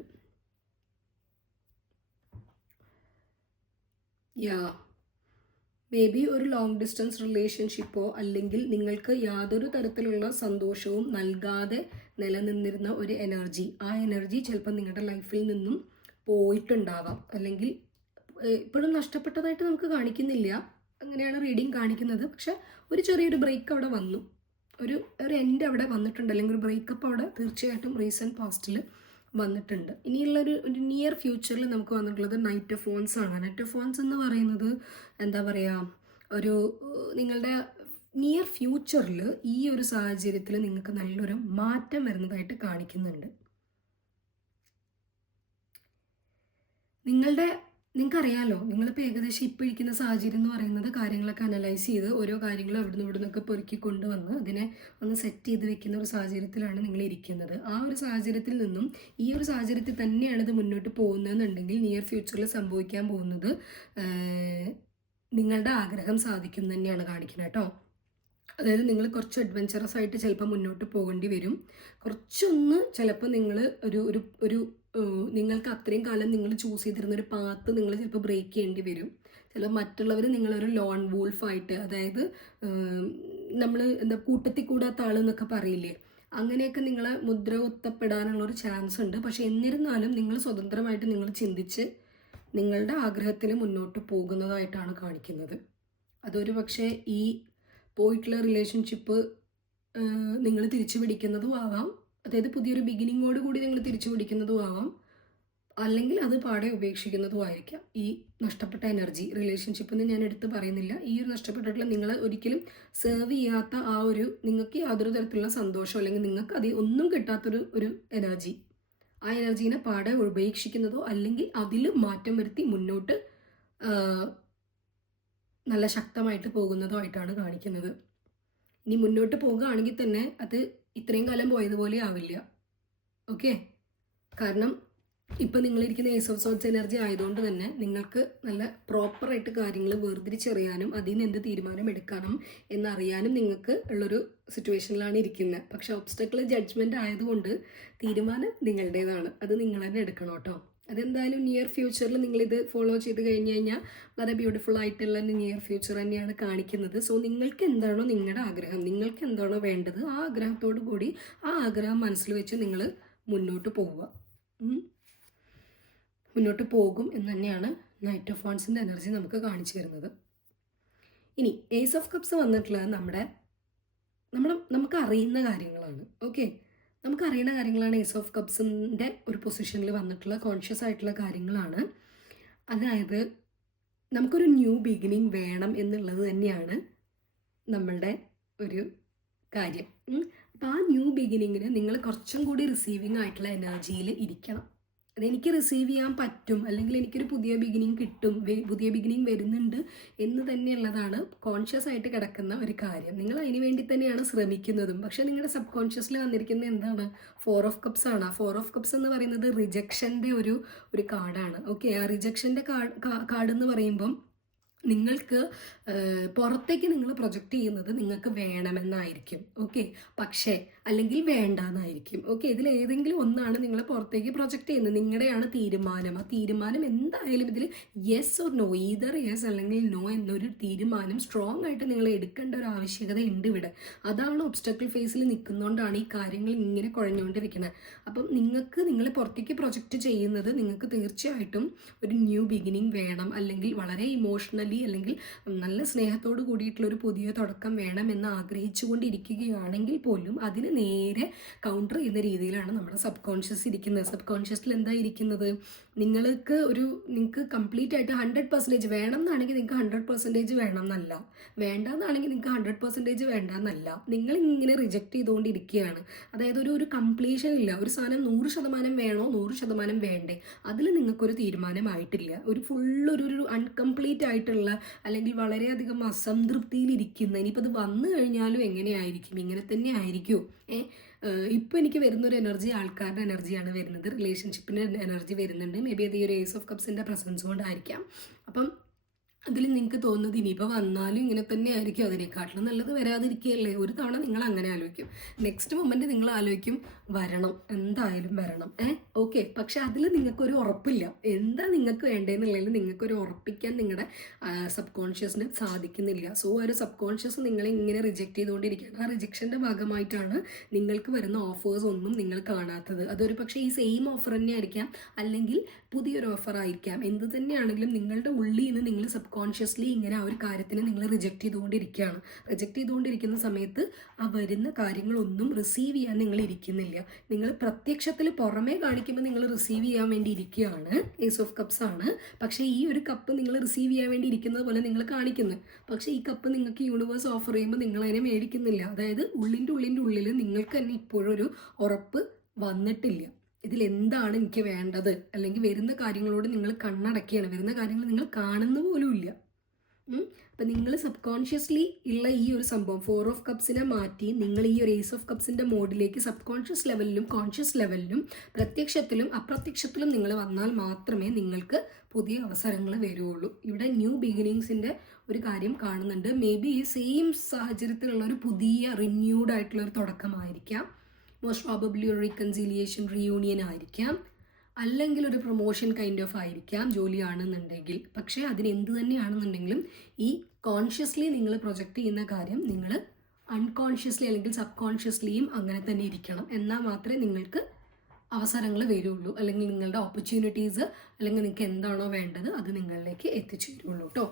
മേ ബി ഒരു ലോങ് ഡിസ്റ്റൻസ് റിലേഷൻഷിപ്പോ, അല്ലെങ്കിൽ നിങ്ങൾക്ക് യാതൊരു തരത്തിലുള്ള സന്തോഷവും നൽകാതെ നിലനിന്നിരുന്ന ഒരു എനർജി, ആ എനർജി ചിലപ്പോൾ നിങ്ങളുടെ ലൈഫിൽ നിന്നും പോയിട്ടുണ്ടാവാം. അല്ലെങ്കിൽ ഇപ്പോഴും നഷ്ടപ്പെട്ടതായിട്ട് നമുക്ക് കാണിക്കുന്നില്ല, അങ്ങനെയാണ് റീഡിങ് കാണിക്കുന്നത്. പക്ഷെ ഒരു ചെറിയൊരു ബ്രേക്ക് അവിടെ വന്നു, ഒരു എൻഡ് അവിടെ വന്നിട്ടുണ്ട്, അല്ലെങ്കിൽ ഒരു ബ്രേക്കപ്പ് അവിടെ തീർച്ചയായിട്ടും റീസെൻറ്റ് പാസ്റ്റിൽ വന്നിട്ടുണ്ട്. ഇനിയുള്ളൊരു നിയർ ഫ്യൂച്ചറിൽ നമുക്ക് വന്നിട്ടുള്ളത് നൈറ്റ് ഓഫ് വാൻസ് ആണ്. നൈറ്റ് ഓഫ് വാൻസ് എന്ന് പറയുന്നത് ഒരു നിങ്ങളുടെ നിയർ ഫ്യൂച്ചറിൽ ഈ ഒരു സാഹചര്യത്തിൽ നിങ്ങൾക്ക് നല്ലൊരു മാറ്റം വരുന്നതായിട്ട് കാണിക്കുന്നുണ്ട്. നിങ്ങൾക്കറിയാലോ, നിങ്ങളിപ്പോൾ ഏകദേശം ഇപ്പോൾ ഇരിക്കുന്ന സാഹചര്യം എന്ന് പറയുന്നത് കാര്യങ്ങളൊക്കെ അനലൈസ് ചെയ്ത് ഓരോ കാര്യങ്ങളും അവിടുന്ന് ഇവിടുന്നൊക്കെ പൊറുക്കി കൊണ്ടുവന്ന് അതിനെ ഒന്ന് സെറ്റ് ചെയ്ത് വെക്കുന്ന ഒരു സാഹചര്യത്തിലാണ് നിങ്ങൾ ഇരിക്കുന്നത്. ആ ഒരു സാഹചര്യത്തിൽ നിന്നും ഈ ഒരു സാഹചര്യത്തിൽ തന്നെയാണ് ഇത് മുന്നോട്ട് പോകുന്നതെന്നുണ്ടെങ്കിൽ നിയർ ഫ്യൂച്ചറിൽ സംഭവിക്കാൻ പോകുന്നത് നിങ്ങളുടെ ആഗ്രഹം സാധിക്കും തന്നെയാണ് കാണിക്കുന്നത് കേട്ടോ. അതായത് നിങ്ങൾ കുറച്ച് അഡ്വെഞ്ചറസ് ആയിട്ട് ചിലപ്പോൾ മുന്നോട്ട് പോകേണ്ടി വരും. കുറച്ചൊന്ന് ചിലപ്പോൾ നിങ്ങൾ ഒരു നിങ്ങൾക്ക് അത്രയും കാലം നിങ്ങൾ ചൂസ് ചെയ്തിരുന്ന ഒരു പാത്ത് നിങ്ങൾ ചിലപ്പോൾ ബ്രേക്ക് ചെയ്യേണ്ടി വരും. ചിലപ്പോൾ മറ്റുള്ളവർ നിങ്ങളൊരു ലോൺ വൂൾഫായിട്ട്, അതായത് നമ്മൾ കൂട്ടത്തിൽ കൂടാത്ത ആളെന്നൊക്കെ പറയില്ലേ, അങ്ങനെയൊക്കെ നിങ്ങളെ മുദ്ര കുത്തപ്പെടാനുള്ളൊരു ചാൻസ് ഉണ്ട്. പക്ഷെ എന്നിരുന്നാലും നിങ്ങൾ സ്വതന്ത്രമായിട്ട് നിങ്ങൾ ചിന്തിച്ച് നിങ്ങളുടെ ആഗ്രഹത്തിന് മുന്നോട്ട് പോകുന്നതായിട്ടാണ് കാണിക്കുന്നത്. അതൊരു പക്ഷേ ഈ പോയിട്ടുള്ള റിലേഷൻഷിപ്പ് നിങ്ങൾ തിരിച്ചു പിടിക്കുന്നതും ആവാം, അതായത് പുതിയൊരു ബിഗിനിങ്ങോട് കൂടി നിങ്ങൾ തിരിച്ചു പിടിക്കുന്നതും ആവാം, അല്ലെങ്കിൽ അത് പാടെ ഉപേക്ഷിക്കുന്നതും ആയിരിക്കാം. ഈ നഷ്ടപ്പെട്ട എനർജി റിലേഷൻഷിപ്പ് എന്ന് ഞാൻ എടുത്ത് പറയുന്നില്ല, ഈ ഒരു നഷ്ടപ്പെട്ടിട്ടുള്ള നിങ്ങൾ ഒരിക്കലും സെർവ് ചെയ്യാത്ത നിങ്ങൾക്ക് യാതൊരു തരത്തിലുള്ള സന്തോഷം, അല്ലെങ്കിൽ നിങ്ങൾക്ക് ഒന്നും കിട്ടാത്തൊരു എനർജി, ആ എനർജീനെ പാടെ ഉപേക്ഷിക്കുന്നതോ അല്ലെങ്കിൽ അതിൽ മാറ്റം വരുത്തി മുന്നോട്ട് നല്ല ശക്തമായിട്ട് പോകുന്നതോ ആയിട്ടാണ് കാണിക്കുന്നത്. ഇനി മുന്നോട്ട് പോകുകയാണെങ്കിൽ തന്നെ അത് ഇത്രയും കാലം പോയതുപോലെ ആവില്ല. ഓക്കെ, കാരണം ഇപ്പം നിങ്ങളിരിക്കുന്ന ഏസ് ഓഫ് സോർട്സ് എനർജി ആയതുകൊണ്ട് തന്നെ നിങ്ങൾക്ക് നല്ല പ്രോപ്പറായിട്ട് കാര്യങ്ങൾ വേർതിരിച്ചറിയാനും അതിൽ നിന്ന് എന്ത് തീരുമാനം എടുക്കണം എന്നറിയാനും നിങ്ങൾക്ക് ഉള്ളൊരു സിറ്റുവേഷനിലാണ് ഇരിക്കുന്നത്. പക്ഷെ ഒബ്സ്റ്റക്കിൾ ജഡ്ജ്മെൻ്റ് ആയതുകൊണ്ട് തീരുമാനം നിങ്ങളുടേതാണ്, അത് നിങ്ങൾ തന്നെ എടുക്കണം കേട്ടോ. അതെന്തായാലും നിയർ ഫ്യൂച്ചറിൽ നിങ്ങളിത് ഫോളോ ചെയ്ത് കഴിഞ്ഞ് കഴിഞ്ഞാൽ വളരെ ബ്യൂട്ടിഫുൾ ആയിട്ടുള്ള നിയർ ഫ്യൂച്ചർ തന്നെയാണ് കാണിക്കുന്നത്. സോ നിങ്ങൾക്ക് എന്താണോ നിങ്ങളുടെ ആഗ്രഹം, നിങ്ങൾക്ക് എന്താണോ വേണ്ടത്, ആ ആഗ്രഹത്തോടു കൂടി ആ ആഗ്രഹം മനസ്സിൽ വെച്ച് നിങ്ങൾ മുന്നോട്ട് പോകും എന്ന് തന്നെയാണ് നൈറ്റ് ഓഫ് വാൻസിൻ്റെ എനർജി നമുക്ക് കാണിച്ചു തരുന്നത്. ഇനി ഏസ് ഓഫ് കപ്സ് വന്നിട്ടുള്ളത് നമുക്ക് അറിയുന്ന കാര്യങ്ങളാണ്. ഓക്കെ, നമുക്കറിയുന്ന കാര്യങ്ങളാണ് ഏസ് ഓഫ് കപ്സിൻ്റെ ഒരു പൊസിഷനിൽ വന്നിട്ടുള്ള കോൺഷ്യസ് ആയിട്ടുള്ള കാര്യങ്ങളാണ്. അതായത് നമുക്കൊരു ന്യൂ ബിഗിനിങ് വേണം എന്നുള്ളത് തന്നെയാണ് നമ്മളുടെ ഒരു കാര്യം. അപ്പോൾ ആ ന്യൂ ബിഗിനിങ്ങിന് നിങ്ങൾ കുറച്ചും കൂടി റിസീവിങ് ആയിട്ടുള്ള എനർജിയിൽ ഇരിക്കണം. അതെനിക്ക് റിസീവ് ചെയ്യാൻ പറ്റും, അല്ലെങ്കിൽ എനിക്കൊരു പുതിയ ബിഗിനിങ് കിട്ടും, പുതിയ ബിഗിനിങ് വരുന്നുണ്ട് എന്ന് തന്നെയുള്ളതാണ് കോൺഷ്യസ് ആയിട്ട് കിടക്കുന്ന ഒരു കാര്യം. നിങ്ങൾ അതിന് വേണ്ടി തന്നെയാണ് ശ്രമിക്കുന്നതും. പക്ഷേ നിങ്ങളുടെ സബ് കോൺഷ്യസിൽ വന്നിരിക്കുന്നത് എന്താണ്? 4 ഓഫ് കപ്സ് ആണ്. ആ 4 ഓഫ് കപ്സ് എന്ന് പറയുന്നത് റിജക്ഷൻ്റെ ഒരു കാർഡാണ്. ഓക്കെ, ആ റിജക്ഷൻ്റെ കാർഡ് എന്ന് പറയുമ്പം നിങ്ങൾക്ക് പുറത്തേക്ക് നിങ്ങൾ പ്രൊജക്റ്റ് ചെയ്യുന്നത് നിങ്ങൾക്ക് വേണമെന്നായിരിക്കും. ഓക്കെ, പക്ഷേ അല്ലെങ്കിൽ വേണ്ടാന്നായിരിക്കും. ഓക്കെ, ഇതിൽ ഏതെങ്കിലും ഒന്നാണ് നിങ്ങൾ പുറത്തേക്ക് പ്രൊജക്റ്റ് ചെയ്യുന്നത്. നിങ്ങളുടെയാണ് തീരുമാനം. ആ തീരുമാനം എന്തായാലും ഇതിൽ yes or no, either yes അല്ലെങ്കിൽ നോ എന്നൊരു തീരുമാനം സ്ട്രോങ് ആയിട്ട് നിങ്ങൾ എടുക്കേണ്ട ഒരു ആവശ്യകത ഉണ്ട് ഇവിടെ. അതാണ് ഒബ്സ്റ്റക്കിൾ ഫേസിൽ നിൽക്കുന്നതുകൊണ്ടാണ് ഈ കാര്യങ്ങൾ ഇങ്ങനെ കുഴഞ്ഞുകൊണ്ടിരിക്കുന്നത്. അപ്പം നിങ്ങളെ പുറത്തേക്ക് പ്രൊജക്റ്റ് ചെയ്യുന്നത് നിങ്ങൾക്ക് തീർച്ചയായിട്ടും ഒരു ന്യൂ ബിഗിനിങ് വേണം, അല്ലെങ്കിൽ വളരെ ഇമോഷണലി അല്ലെങ്കിൽ നല്ല സ്നേഹത്തോട് കൂടിയിട്ടുള്ള ഒരു പുതിയ തുടക്കം വേണം എന്ന് ആഗ്രഹിച്ചുകൊണ്ടിരിക്കുകയാണെങ്കിൽ പോലും അതിന് നേരെ കൗണ്ടർ ചെയ്യുന്ന രീതിയിലാണ് നമ്മുടെ സബ് കോൺഷ്യസ് ഇരിക്കുന്നത്. സബ് കോൺഷ്യസിൽ എന്താ ഇരിക്കുന്നത്? നിങ്ങൾക്ക് കംപ്ലീറ്റ് ആയിട്ട് 100% വേണം എന്നാണെങ്കിൽ നിങ്ങൾക്ക് 100% വേണം എന്നല്ല, വേണ്ട എന്നാണെങ്കിൽ നിങ്ങൾക്ക് 100% വേണ്ട എന്നല്ല. നിങ്ങൾ ഇങ്ങനെ റിജക്റ്റ് ചെയ്തുകൊണ്ടിരിക്കുകയാണ്. അതായത് ഒരു കംപ്ലീഷൻ ഇല്ല. ഒരു സാധനം 100% വേണോ 100% വേണ്ടേ, അതിൽ നിങ്ങൾക്കൊരു തീരുമാനമായിട്ടില്ല. ഒരു ഫുള്ളൊരു അൺകംപ്ലീറ്റ് ആയിട്ടുള്ള അല്ലെങ്കിൽ വളരെയധികം അസംതൃപ്തിയിലിരിക്കുന്ന, ഇനിയിപ്പോൾ അത് വന്നു കഴിഞ്ഞാലും എങ്ങനെയായിരിക്കും, ഇങ്ങനെ തന്നെ ആയിരിക്കുമോ? ഇപ്പോൾ എനിക്ക് വരുന്നൊരു എനർജി ആൾക്കാരുടെ എനർജിയാണ് വരുന്നത്, റിലേഷൻഷിപ്പിൻ്റെ എനർജി വരുന്നുണ്ട്. മേ ബി അത് ഈ ഒരു ഏസ് ഓഫ് കപ്സിൻ്റെ പ്രസൻസ് കൊണ്ടായിരിക്കാം. അപ്പം അതിൽ നിങ്ങൾക്ക് തോന്നുന്നത് ഇനിയിപ്പോൾ വന്നാലും ഇങ്ങനെ തന്നെ ആയിരിക്കും, അതിനെക്കാട്ടിലും നല്ലത് വരാതിരിക്കുകയല്ലേ. ഒരു തവണ നിങ്ങൾ അങ്ങനെ ആലോചിക്കും, നെക്സ്റ്റ് മൊമെൻറ്റ് നിങ്ങൾ ആലോചിക്കും വരണം, എന്തായാലും വരണം. ഓക്കെ, പക്ഷെ അതിൽ നിങ്ങൾക്കൊരു ഉറപ്പില്ല എന്താ നിങ്ങൾക്ക് വേണ്ടതെന്നുള്ളതിൽ നിങ്ങൾക്കൊരു ഉറപ്പിക്കാൻ നിങ്ങളുടെ സബ് കോൺഷ്യസിന് സാധിക്കുന്നില്ല. സോ ഒരു സബ് കോൺഷ്യസ് നിങ്ങളെ ഇങ്ങനെ റിജക്റ്റ് ചെയ്തുകൊണ്ടിരിക്കുകയാണ്. ആ റിജക്ഷൻ്റെ ഭാഗമായിട്ടാണ് നിങ്ങൾക്ക് വരുന്ന ഓഫേഴ്സ് ഒന്നും നിങ്ങൾ കാണാത്തത്. അതൊരു പക്ഷേ ഈ സെയിം ഓഫർ തന്നെ ആയിരിക്കാം, അല്ലെങ്കിൽ പുതിയൊരു ഓഫർ ആയിരിക്കാം. എന്ത് തന്നെയാണെങ്കിലും നിങ്ങളുടെ ഉള്ളിൽ നിന്ന് നിങ്ങൾ സബ് കോൺഷ്യസ്ലി ഇങ്ങനെ ആ ഒരു കാര്യത്തിനെ നിങ്ങൾ റിജക്റ്റ് ചെയ്തുകൊണ്ടിരിക്കുകയാണ്. റിജക്റ്റ് ചെയ്തുകൊണ്ടിരിക്കുന്ന സമയത്ത് ആ വരുന്ന കാര്യങ്ങളൊന്നും റിസീവ് ചെയ്യാൻ നിങ്ങൾ ഇരിക്കുന്നില്ല. നിങ്ങൾ പ്രത്യക്ഷത്തിൽ പുറമേ കാണിക്കുമ്പോൾ നിങ്ങൾ റിസീവ് ചെയ്യാൻ വേണ്ടി ഇരിക്കുകയാണ്, ഏസ് ഓഫ് കപ്സ് ആണ്. പക്ഷേ ഈ ഒരു കപ്പ് നിങ്ങൾ റിസീവ് ചെയ്യാൻ വേണ്ടി ഇരിക്കുന്നത് പോലെ നിങ്ങൾ കാണിക്കുന്നത്. പക്ഷേ ഈ കപ്പ് നിങ്ങൾക്ക് യൂണിവേഴ്സ് ഓഫർ ചെയ്യുമ്പോൾ നിങ്ങൾ അതിനെ മേടിക്കുന്നില്ല. അതായത് ഉള്ളിൻ്റെ ഉള്ളിൽ നിങ്ങൾക്ക് തന്നെ ഇപ്പോഴൊരു ഉറപ്പ് വന്നിട്ടില്ല, ഇതിലെന്താണ് എനിക്ക് വേണ്ടത്. അല്ലെങ്കിൽ വരുന്ന കാര്യങ്ങളോട് നിങ്ങൾ കണ്ണടക്കുകയാണ്, വരുന്ന കാര്യങ്ങൾ നിങ്ങൾ കാണുന്ന പോലും ഇല്ല. അപ്പം നിങ്ങൾ സബ് കോൺഷ്യസ്ലി ഉള്ള ഈ ഒരു സംഭവം 4 ഓഫ് കപ്സിനെ മാറ്റി നിങ്ങൾ ഈ ഒരു ഏസ് ഓഫ് കപ്സിൻ്റെ മോഡിലേക്ക് സബ് കോൺഷ്യസ് ലെവലിലും കോൺഷ്യസ് ലെവലിലും പ്രത്യക്ഷത്തിലും അപ്രത്യക്ഷത്തിലും നിങ്ങൾ വന്നാൽ മാത്രമേ നിങ്ങൾക്ക് പുതിയ അവസരങ്ങൾ വരുള്ളൂ. ഇവിടെ ന്യൂ ബിഗിനിങ്സിൻ്റെ ഒരു കാര്യം കാണുന്നുണ്ട്. മേ ബി ഈ സെയിം സാഹചര്യത്തിലുള്ള ഒരു പുതിയ റിന്യൂഡ് ആയിട്ടുള്ള ഒരു തുടക്കമായിരിക്കാം. മോസ്റ്റ് പ്രോബബ്ലി ഒരു റീകൺസീലിയേഷൻ റീയൂണിയൻ ആയിരിക്കാം, അല്ലെങ്കിൽ ഒരു പ്രൊമോഷൻ കൈൻഡ് ഓഫ് ആയിരിക്കാം ജോലിയാണെന്നുണ്ടെങ്കിൽ. പക്ഷേ അതിന് എന്ത് തന്നെയാണെന്നുണ്ടെങ്കിലും ഈ കോൺഷ്യസ്ലി നിങ്ങൾ പ്രൊജക്റ്റ് ചെയ്യുന്ന കാര്യം നിങ്ങൾ അൺകോൺഷ്യസ്ലി അല്ലെങ്കിൽ സബ് കോൺഷ്യസ്ലിയും അങ്ങനെ തന്നെ ഇരിക്കണം. എന്നാൽ മാത്രമേ നിങ്ങൾക്ക് അവസരങ്ങൾ വരുള്ളൂ, അല്ലെങ്കിൽ നിങ്ങളുടെ ഓപ്പർച്യൂണിറ്റീസ് അല്ലെങ്കിൽ നിങ്ങൾക്ക് എന്താണോ വേണ്ടത് അത് നിങ്ങളിലേക്ക് എത്തിച്ചേരുള്ളൂ കേട്ടോ.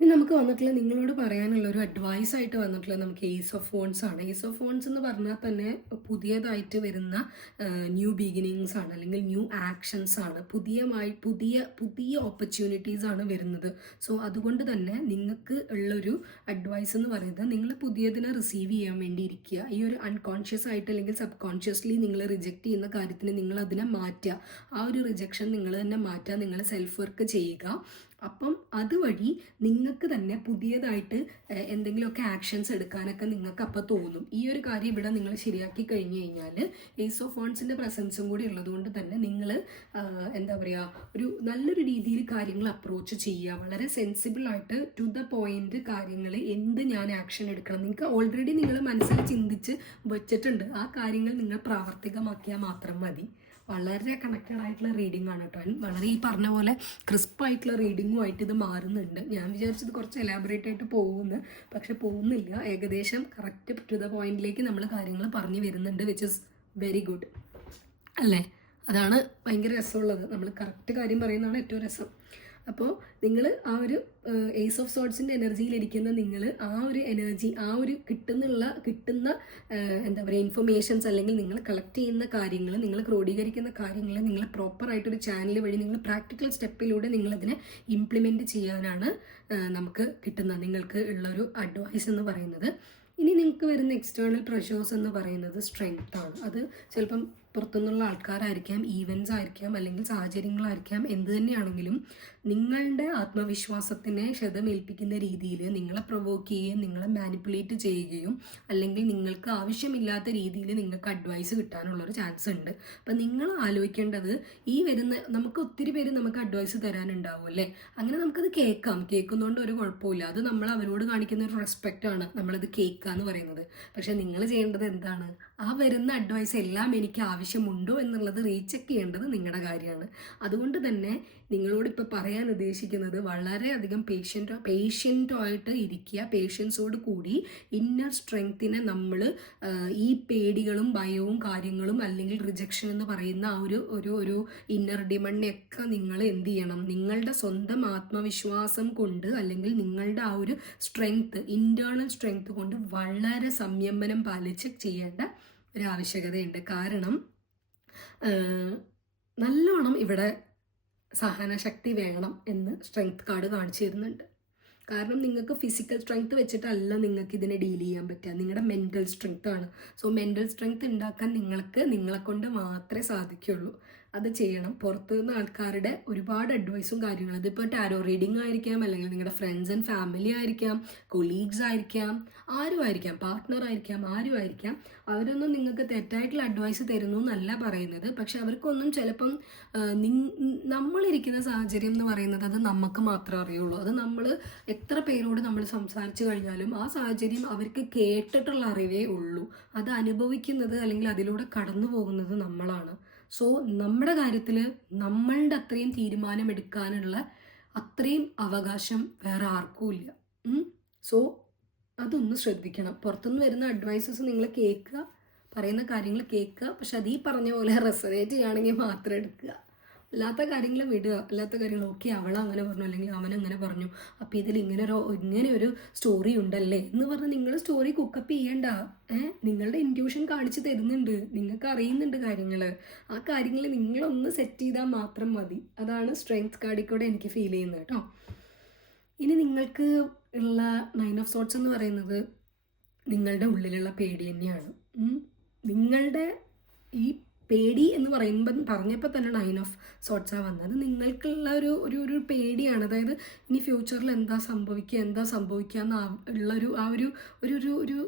ഇനി നമുക്ക് വന്നിട്ടുള്ള നിങ്ങളോട് പറയാനുള്ള ഒരു അഡ്വൈസ് ആയിട്ട് വന്നിട്ടുള്ളത് നമുക്ക് ഏസ് ഓഫ് വോൺസ് ആണ്. ഏസ് ഓഫ് വോൺസ് എന്ന് പറഞ്ഞാൽ തന്നെ പുതിയതായിട്ട് വരുന്ന ന്യൂ ബിഗിനിങ്സ് ആണ്, അല്ലെങ്കിൽ ന്യൂ ആക്ഷൻസ് ആണ്, പുതിയ ഓപ്പർച്യൂണിറ്റീസ് ആണ് വരുന്നത്. സോ അതുകൊണ്ട് തന്നെ നിങ്ങൾക്ക് ഉള്ളൊരു അഡ്വൈസ് എന്ന് പറയുന്നത് നിങ്ങൾ പുതിയതിനെ റിസീവ് ചെയ്യാൻ വേണ്ടി ഇരിക്കുക. ഈ ഒരു അൺകോൺഷ്യസ് ആയിട്ട് അല്ലെങ്കിൽ സബ് കോൺഷ്യസ്ലി നിങ്ങൾ റിജക്റ്റ് ചെയ്യുന്ന കാര്യത്തിന് നിങ്ങൾ അതിനെ മാറ്റുക. ആ ഒരു റിജക്ഷൻ നിങ്ങൾ തന്നെ മാറ്റുക, നിങ്ങൾ സെൽഫ് വർക്ക് ചെയ്യുക. അപ്പം അതുവഴി നിങ്ങൾക്ക് തന്നെ പുതിയതായിട്ട് എന്തെങ്കിലുമൊക്കെ ആക്ഷൻസ് എടുക്കാനൊക്കെ നിങ്ങൾക്ക് അപ്പോൾ തോന്നും. ഈ ഒരു കാര്യം ഇവിടെ നിങ്ങൾ ശരിയാക്കി കഴിഞ്ഞ് കഴിഞ്ഞാൽ ഏസ് ഓഫ് വോൺസിൻ്റെ പ്രസൻസും കൂടി ഉള്ളതുകൊണ്ട് തന്നെ നിങ്ങൾ എന്താ പറയുക, ഒരു നല്ലൊരു രീതിയിൽ കാര്യങ്ങൾ അപ്രോച്ച് ചെയ്യുക. വളരെ സെൻസിബിളായിട്ട് ടു ദ പോയിന്റ് കാര്യങ്ങൾ ഞാൻ ആക്ഷൻ എടുക്കണം. നിങ്ങൾക്ക് ഓൾറെഡി നിങ്ങൾ മനസ്സിൽ ചിന്തിച്ച് വെച്ചിട്ടുണ്ട്, ആ കാര്യങ്ങൾ നിങ്ങൾ പ്രാവർത്തികമാക്കിയാൽ മാത്രം മതി. വളരെ കണക്റ്റഡ് ആയിട്ടുള്ള റീഡിംഗ് ആണ് കേട്ടോ. വളരെ ഈ പറഞ്ഞ പോലെ ക്രിസ്പായിട്ടുള്ള റീഡിങ്ങുമായിട്ട് ഇത് മാറുന്നുണ്ട്. ഞാൻ വിചാരിച്ചത് കുറച്ച് എലാബറേറ്റ് ആയിട്ട് പോകുമെന്ന്, പക്ഷെ പോകുന്നില്ല. ഏകദേശം കറക്റ്റ് ടു ദ പോയിന്റിലേക്ക് നമ്മൾ കാര്യങ്ങൾ പറഞ്ഞു വരുന്നുണ്ട്, വിച്ച് ഇസ് വെരി ഗുഡ് അല്ലേ. അതാണ് ഭയങ്കര രസമുള്ളത്, നമ്മൾ കറക്റ്റ് കാര്യം പറയുന്നതാണ് ഏറ്റവും രസം. അപ്പോൾ നിങ്ങൾ ആ ഒരു ഏസ് ഓഫ് സോർട്സിൻ്റെ എനർജിയിലിരിക്കുന്ന നിങ്ങൾ ആ ഒരു എനർജി, ആ ഒരു കിട്ടുന്ന എന്താ പറയുക ഇൻഫർമേഷൻസ്, അല്ലെങ്കിൽ നിങ്ങൾ കളക്ട് ചെയ്യുന്ന കാര്യങ്ങൾ, നിങ്ങൾ ക്രോഡീകരിക്കുന്ന കാര്യങ്ങൾ നിങ്ങൾ പ്രോപ്പറായിട്ടൊരു ചാനൽ വഴി നിങ്ങൾ പ്രാക്ടിക്കൽ സ്റ്റെപ്പിലൂടെ നിങ്ങളതിനെ ഇംപ്ലിമെൻറ്റ് ചെയ്യാനാണ് നമുക്ക് കിട്ടുന്ന നിങ്ങൾക്ക് ഉള്ളൊരു അഡ്വൈസ് എന്ന് പറയുന്നത്. ഇനി നിങ്ങൾക്ക് വരുന്ന എക്സ്റ്റേണൽ പ്രഷേഴ്സ് എന്ന് പറയുന്നത് സ്ട്രെങ്ത് ആണ്. അത് ചിലപ്പം പുറത്തുനിന്നുള്ള ആൾക്കാരായിരിക്കാം, ഈവൻസ് ആയിരിക്കാം, അല്ലെങ്കിൽ സാഹചര്യങ്ങളായിരിക്കാം, എന്ത് തന്നെയാണെങ്കിലും നിങ്ങളുടെ ആത്മവിശ്വാസത്തിനെ ക്ഷതമേൽപ്പിക്കുന്ന രീതിയിൽ നിങ്ങളെ പ്രൊവോക്ക് ചെയ്യുകയും നിങ്ങളെ മാനിപ്പുലേറ്റ് ചെയ്യുകയും അല്ലെങ്കിൽ നിങ്ങൾക്ക് ആവശ്യമില്ലാത്ത രീതിയിൽ നിങ്ങൾക്ക് അഡ്വൈസ് കിട്ടാനുള്ളൊരു ചാൻസ് ഉണ്ട്. അപ്പം നിങ്ങൾ ആലോചിക്കേണ്ടത്, ഈ വരുന്ന നമുക്ക് ഒത്തിരി പേര് നമുക്ക് അഡ്വൈസ് തരാനുണ്ടാവും അല്ലേ, അങ്ങനെ നമുക്കത് കേൾക്കുന്നതുകൊണ്ട് ഒരു കുഴപ്പമില്ല. അത് നമ്മൾ അവരോട് കാണിക്കുന്ന ഒരു റെസ്പെക്റ്റ് ആണ് നമ്മളത് കേൾക്കുക എന്ന് പറയുന്നത്. പക്ഷെ നിങ്ങൾ ചെയ്യേണ്ടത് എന്താണ്, ആ വരുന്ന അഡ്വൈസ് എല്ലാം എനിക്ക് ആവശ്യമുണ്ടോ എന്നുള്ളത് റീചെക്ക് ചെയ്യേണ്ടത് നിങ്ങളുടെ കാര്യമാണ്. അതുകൊണ്ട് തന്നെ നിങ്ങളോട് ഇപ്പോൾ പറയാൻ ഉദ്ദേശിക്കുന്നത് വളരെയധികം പേഷ്യൻ്റായിട്ട് ഇരിക്കുക. പേഷ്യൻസോട് കൂടി ഇന്നർ സ്ട്രെങ്ത്തിനെ നമ്മൾ ഈ പേടികളും ഭയവും കാര്യങ്ങളും അല്ലെങ്കിൽ റിജക്ഷൻ എന്ന് പറയുന്ന ആ ഒരു ഇന്നർ ഡിമണ്ടിനെയൊക്കെ നിങ്ങൾ എന്ത് ചെയ്യണം, നിങ്ങളുടെ സ്വന്തം ആത്മവിശ്വാസം കൊണ്ട് അല്ലെങ്കിൽ നിങ്ങളുടെ ആ ഒരു സ്ട്രെങ്ത്ത്, ഇൻറ്റേർണൽ സ്ട്രെങ്ത്ത് കൊണ്ട് വളരെ സംയമനം പാലിച്ച് ചെയ്യേണ്ട ഒരു ആവശ്യകതയുണ്ട്. കാരണം നല്ലോണം ഇവിടെ സഹനശക്തി വേണം എന്ന് സ്ട്രെങ്ത് കാർഡ് കാണിച്ചു തരുന്നുണ്ട്. കാരണം നിങ്ങൾക്ക് ഫിസിക്കൽ സ്ട്രെങ്ത് വെച്ചിട്ടല്ല നിങ്ങൾക്ക് ഇതിനെ ഡീൽ ചെയ്യാൻ പറ്റുക, നിങ്ങളുടെ മെൻ്റൽ സ്ട്രെങ്ത് ആണ്. സോ മെൻ്റൽ സ്ട്രെങ്ത് ഉണ്ടാക്കാൻ നിങ്ങളെ കൊണ്ട് മാത്രമേ സാധിക്കുള്ളൂ. അത് ചെയ്യണം. പുറത്തു നിന്ന് ആൾക്കാരുടെ ഒരുപാട് അഡ്വൈസും കാര്യങ്ങളും, ഇതിപ്പോൾ ടാരോ റീഡിംഗ് ആയിരിക്കാം, അല്ലെങ്കിൽ നിങ്ങളുടെ ഫ്രണ്ട്സ് ആൻഡ് ഫാമിലി ആയിരിക്കാം, കൊളീഗ്സ് ആയിരിക്കാം, ആരും ആയിരിക്കാം, പാർട്ട്ണർ ആയിരിക്കാം, ആരും ആയിരിക്കാം, അവരൊന്നും നിങ്ങൾക്ക് തെറ്റായിട്ടുള്ള അഡ്വൈസ് തരുന്നു എന്നല്ല പറയുന്നത്. പക്ഷെ അവർക്കൊന്നും ചിലപ്പം നമ്മളിരിക്കുന്ന സാഹചര്യം എന്ന് പറയുന്നത് അത് നമുക്ക് മാത്രമേ അറിയുള്ളൂ. അത് നമ്മൾ എത്ര പേരോട് നമ്മൾ സംസാരിച്ചു കഴിഞ്ഞാലും ആ സാഹചര്യം അവർക്ക് കേട്ടിട്ടുള്ള അറിവേ ഉള്ളൂ. അത് അനുഭവിക്കുന്നത് അല്ലെങ്കിൽ അതിലൂടെ കടന്നു പോകുന്നത് നമ്മളാണ്. സോ നമ്മുടെ കാര്യത്തിൽ നമ്മളുടെ അത്രയും തീരുമാനമെടുക്കാനുള്ള അത്രയും അവകാശം വേറെ ആർക്കും ഇല്ല. സോ അതൊന്ന് ശ്രദ്ധിക്കണം. പുറത്തുനിന്ന് വരുന്ന അഡ്വൈസസ് നിങ്ങൾ കേൾക്കുക, പറയുന്ന കാര്യങ്ങൾ കേൾക്കുക, പക്ഷെ അത് ഈ പറഞ്ഞ പോലെ റെസനേറ്റ് ചെയ്യുകയാണെങ്കിൽ മാത്രം എടുക്കുക. അല്ലാത്ത കാര്യങ്ങൾ വിടുക. അല്ലാത്ത കാര്യങ്ങൾ ഓക്കെ അവളങ്ങനെ പറഞ്ഞു അല്ലെങ്കിൽ അവനങ്ങനെ പറഞ്ഞു, അപ്പോൾ ഇതിൽ ഇങ്ങനെ ഒരു സ്റ്റോറി ഉണ്ടല്ലേ എന്ന് പറഞ്ഞ് നിങ്ങൾ സ്റ്റോറി കുക്കപ്പ് ചെയ്യണ്ട. നിങ്ങളുടെ ഇൻറ്റ്യൂഷൻ കാണിച്ചു തരുന്നുണ്ട്, നിങ്ങൾക്ക് അറിയുന്നുണ്ട് കാര്യങ്ങൾ. ആ കാര്യങ്ങൾ നിങ്ങളൊന്ന് സെറ്റ് ചെയ്താൽ മാത്രം മതി. അതാണ് സ്ട്രെങ്ത് കാർഡിൽ കൂടെ എനിക്ക് ഫീൽ ചെയ്യുന്നത് കേട്ടോ. ഇനി നിങ്ങൾക്ക് ഉള്ള 9 ഓഫ് സോർട്സ് എന്ന് പറയുന്നത് നിങ്ങളുടെ ഉള്ളിലുള്ള പേടി തന്നെയാണ്. നിങ്ങളുടെ ഈ പേടി എന്ന് പറഞ്ഞപ്പോൾ തന്നെ 9 ഓഫ് സോർട്സാണ് വന്നത്. നിങ്ങൾക്കുള്ള ഒരു പേടിയാണ്. അതായത് ഇനി ഫ്യൂച്ചറിൽ എന്താ സംഭവിക്കുക എന്നുള്ള ഒരു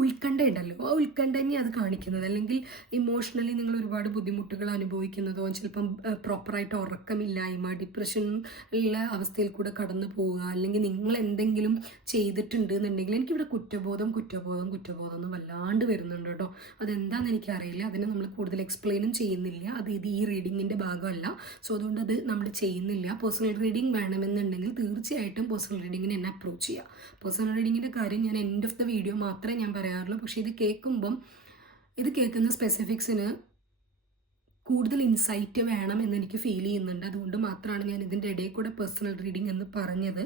ഉത്കണ്ഠ ഉണ്ടല്ലോ, ആ ഉത്കണ്ഠ തന്നെ അത് കാണിക്കുന്നത്. അല്ലെങ്കിൽ ഇമോഷണലി നിങ്ങൾ ഒരുപാട് ബുദ്ധിമുട്ടുകൾ അനുഭവിക്കുന്നതോ, ചിലപ്പം പ്രോപ്പറായിട്ട് ഉറക്കമില്ലായ്മ, ഡിപ്രഷനുള്ള അവസ്ഥയിൽ കൂടെ കടന്നു പോവുക, അല്ലെങ്കിൽ നിങ്ങൾ എന്തെങ്കിലും ചെയ്തിട്ടുണ്ട് എന്നുണ്ടെങ്കിൽ എനിക്കിവിടെ കുറ്റബോധം എന്ന് വല്ലാണ്ട് വരുന്നുണ്ട് കേട്ടോ. അതെന്താണെന്ന് എനിക്കറിയില്ല. അതിനെ നമ്മൾ കൂടുതൽ എക്സ്പ്ലെയിനും ചെയ്യുന്നില്ല. അത് ഈ റീഡിങ്ങിൻ്റെ ഭാഗമല്ല. സോ അതുകൊണ്ട് അത് നമ്മൾ ചെയ്യുന്നില്ല. പേഴ്സണൽ റീഡിങ് വേണമെന്നുണ്ടെങ്കിൽ തീർച്ചയായിട്ടും പേഴ്സണൽ റീഡിങ്ങിന് എന്നെ അപ്രോച്ച് ചെയ്യുക. പേഴ്സണൽ റീഡിങ്ങിൻ്റെ കാര്യം ഞാൻ എൻഡ് ഓഫ് ദ വീഡിയോ മാത്രമേ ഞാൻ പറയാറുള്ളൂ. പക്ഷേ ഇത് കേൾക്കുന്ന സ്പെസിഫിക്സിന് കൂടുതൽ ഇൻസൈറ്റ് വേണം എന്ന് എനിക്ക് ഫീൽ ചെയ്യുന്നുണ്ട്. അതുകൊണ്ട് മാത്രമാണ് ഞാൻ ഇതിൻ്റെ ഇടയിൽ കൂടെ പേഴ്സണൽ റീഡിംഗ് എന്ന് പറഞ്ഞത്.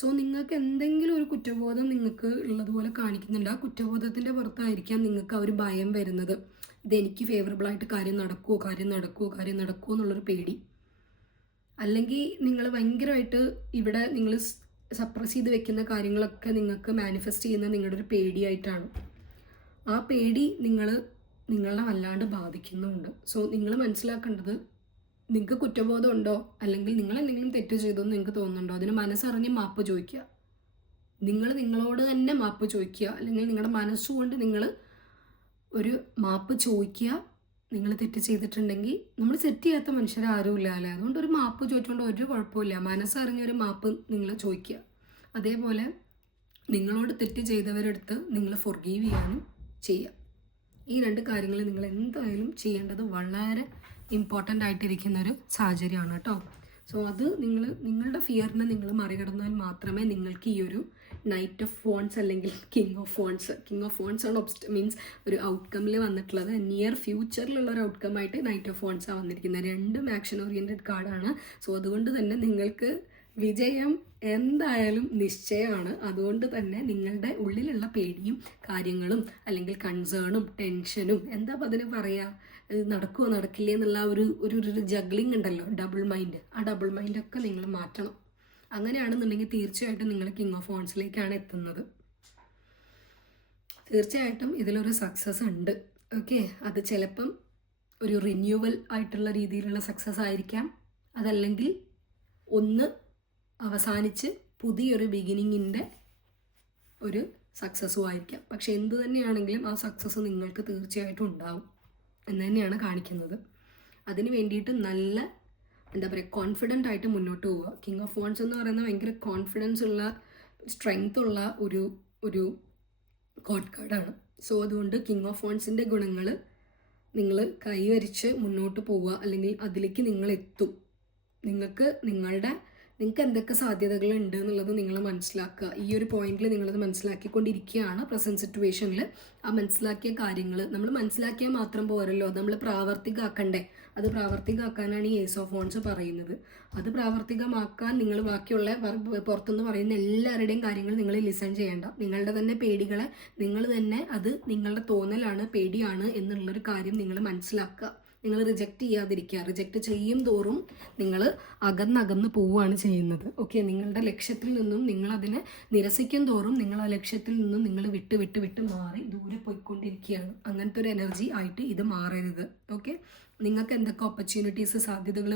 സോ നിങ്ങൾക്ക് എന്തെങ്കിലും ഒരു കുറ്റബോധം നിങ്ങൾക്ക് ഉള്ളതുപോലെ കാണിക്കുന്നുണ്ട്. ആ കുറ്റബോധത്തിൻ്റെ പുറത്തായിരിക്കാം നിങ്ങൾക്ക് ആ ഒരു ഭയം വരുന്നത്. ഇതെനിക്ക് ഫേവറബിളായിട്ട് കാര്യം നടക്കുമോ എന്നുള്ളൊരു പേടി. അല്ലെങ്കിൽ നിങ്ങൾ ഭയങ്കരമായിട്ട് ഇവിടെ നിങ്ങൾ സപ്രസ് ചെയ്ത് വെക്കുന്ന കാര്യങ്ങളൊക്കെ നിങ്ങൾക്ക് മാനിഫെസ്റ്റ് ചെയ്യുന്ന നിങ്ങളുടെ ഒരു പേടിയായിട്ടാണ്. ആ പേടി നിങ്ങളെ വല്ലാണ്ട് ബാധിക്കുന്നുമുണ്ട്. സോ നിങ്ങൾ മനസ്സിലാക്കേണ്ടത്, നിങ്ങൾക്ക് കുറ്റബോധം ഉണ്ടോ അല്ലെങ്കിൽ നിങ്ങൾ എന്തെങ്കിലും തെറ്റ് ചെയ്തോന്ന് നിങ്ങൾക്ക് തോന്നുന്നുണ്ടോ, അതിന് മനസ്സറിഞ്ഞ് മാപ്പ് ചോദിക്കുക. നിങ്ങളോട് തന്നെ മാപ്പ് ചോദിക്കുക. അല്ലെങ്കിൽ നിങ്ങളുടെ മനസ്സുകൊണ്ട് നിങ്ങൾ ഒരു മാപ്പ് ചോദിക്കുക. നിങ്ങൾ തെറ്റ് ചെയ്തിട്ടുണ്ടെങ്കിൽ നമ്മൾ സെറ്റ് ചെയ്യാത്ത മനുഷ്യരാരുമില്ല അല്ലേ, അതുകൊണ്ട് ഒരു മാപ്പ് ചോദിച്ചുകൊണ്ട് ഒരു കുഴപ്പമില്ല. മനസ്സറിഞ്ഞൊരു മാപ്പ് നിങ്ങൾ ചോദിക്കുക. അതേപോലെ നിങ്ങളോട് തെറ്റ് ചെയ്തവരെടുത്ത് നിങ്ങൾ ഫൊർഗീവ് ചെയ്യാനും ചെയ്യുക. ഈ 2 കാര്യങ്ങൾ നിങ്ങൾ എന്തായാലും ചെയ്യേണ്ടത് വളരെ ഇമ്പോർട്ടൻ്റ് ആയിട്ടിരിക്കുന്നൊരു സാഹചര്യമാണ് കേട്ടോ. സോ അത് നിങ്ങളുടെ ഫിയറിനെ നിങ്ങൾ മറികടന്നാൽ മാത്രമേ നിങ്ങൾക്ക് ഈ ഒരു നൈറ്റ് ഓഫ് ഫോൺസ് അല്ലെങ്കിൽ കിങ് ഓഫ് ഫോൺസ് ആണ് മീൻസ് ഒരു ഔട്ട്കമ്മിൽ വന്നിട്ടുള്ളത്. നിയർ ഫ്യൂച്ചറിലുള്ള ഒരു ഔട്ട്കമായിട്ട് നൈറ്റ് ഓഫ് ഫോൺസാണ് വന്നിരിക്കുന്നത്. 2 ആക്ഷൻ ഓറിയൻറ്റഡ് കാർഡാണ്. സോ അതുകൊണ്ട് തന്നെ നിങ്ങൾക്ക് വിജയം എന്തായാലും നിശ്ചയമാണ്. അതുകൊണ്ട് തന്നെ നിങ്ങളുടെ ഉള്ളിലുള്ള പേടിയും കാര്യങ്ങളും അല്ലെങ്കിൽ കൺസേണും ടെൻഷനും എന്താ അതിന് പറയുക, നടക്കുമോ നടക്കില്ലേ എന്നുള്ള ഒരു ജഗ്ലിംഗ് ഉണ്ടല്ലോ, ഡബിൾ മൈൻഡ്. ആ ഡബിൾ മൈൻഡൊക്കെ നിങ്ങൾ മാറ്റണം. അങ്ങനെയാണെന്നുണ്ടെങ്കിൽ തീർച്ചയായിട്ടും നിങ്ങൾ കിങ് ഓഫ് ഫോൺസിലേക്കാണ് എത്തുന്നത്. തീർച്ചയായിട്ടും ഇതിലൊരു സക്സസ് ഉണ്ട്. ഓക്കെ, അത് ചിലപ്പം ഒരു റിന്യൂവൽ ആയിട്ടുള്ള രീതിയിലുള്ള സക്സസ് ആയിരിക്കാം. അതല്ലെങ്കിൽ ഒന്ന് അവസാനിച്ച് പുതിയൊരു ബിഗിനിങ്ങിൻ്റെ ഒരു സക്സസ്സും ആയിരിക്കാം. പക്ഷെ എന്തു തന്നെയാണെങ്കിലും ആ സക്സസ് നിങ്ങൾക്ക് തീർച്ചയായിട്ടും ഉണ്ടാവും എന്ന് തന്നെയാണ് കാണിക്കുന്നത്. അതിന് വേണ്ടിയിട്ട് നല്ല എന്താ പറയുക, കോൺഫിഡൻ്റ് ആയിട്ട് മുന്നോട്ട് പോവുക. കിങ് ഓഫ് വാണ്ട്സ് എന്ന് പറയുന്നത് ഭയങ്കര കോൺഫിഡൻസ് ഉള്ള, സ്ട്രെങ്ത് ഉള്ള ഒരു കോഡ് കാർഡാണ്. സോ അതുകൊണ്ട് കിങ് ഓഫ് വാണ്ട്സിൻ്റെ ഗുണങ്ങൾ നിങ്ങൾ കൈവരിച്ച് മുന്നോട്ട് പോവുക, അല്ലെങ്കിൽ അതിലേക്ക് നിങ്ങൾ എത്തും. നിങ്ങൾക്ക് എന്തൊക്കെ സാധ്യതകളുണ്ട് എന്നുള്ളത് നിങ്ങൾ മനസ്സിലാക്കുക. ഈ ഒരു പോയിന്റിൽ നിങ്ങളത് മനസ്സിലാക്കിക്കൊണ്ടിരിക്കുകയാണ് പ്രസൻറ്റ് സിറ്റുവേഷനിൽ. ആ മനസ്സിലാക്കിയ കാര്യങ്ങൾ നമ്മൾ മനസ്സിലാക്കിയാൽ മാത്രം പോരല്ലോ, നമ്മൾ പ്രാവർത്തികമാക്കണ്ടേ. അത് പ്രാവർത്തികമാക്കാനാണ് ഈ ഏസ് ഓഫ് വാണ്ട്സ് പറയുന്നത്. അത് പ്രാവർത്തികമാക്കാൻ നിങ്ങൾ ബാക്കിയുള്ള പുറത്തുനിന്ന് പറയുന്ന എല്ലാവരുടെയും കാര്യങ്ങൾ നിങ്ങൾ ലിസൺ ചെയ്യേണ്ട. നിങ്ങളുടെ തന്നെ പേടികളെ നിങ്ങൾ തന്നെ, അത് നിങ്ങളുടെ തോന്നലാണ്, പേടിയാണ് എന്നുള്ളൊരു കാര്യം നിങ്ങൾ മനസ്സിലാക്കുക. നിങ്ങൾ റിജക്റ്റ് ചെയ്യാതിരിക്കുക. റിജക്റ്റ് ചെയ്യും തോറും നിങ്ങൾ അകന്നകന്ന് പോവുകയാണ് ചെയ്യുന്നത്. ഓക്കെ, നിങ്ങളുടെ ലക്ഷ്യത്തിൽ നിന്നും നിങ്ങളതിനെ നിരസിക്കും തോറും നിങ്ങൾ ആ ലക്ഷ്യത്തിൽ നിന്നും നിങ്ങൾ വിട്ട് മാറി ദൂരെ പോയിക്കൊണ്ടിരിക്കുകയാണ്. അങ്ങനത്തെ ഒരു എനർജി ആയിട്ട് ഇത് മാറരുത്. ഓക്കെ, നിങ്ങൾക്ക് എന്തൊക്കെ ഓപ്പർച്യൂണിറ്റീസ്, സാധ്യതകൾ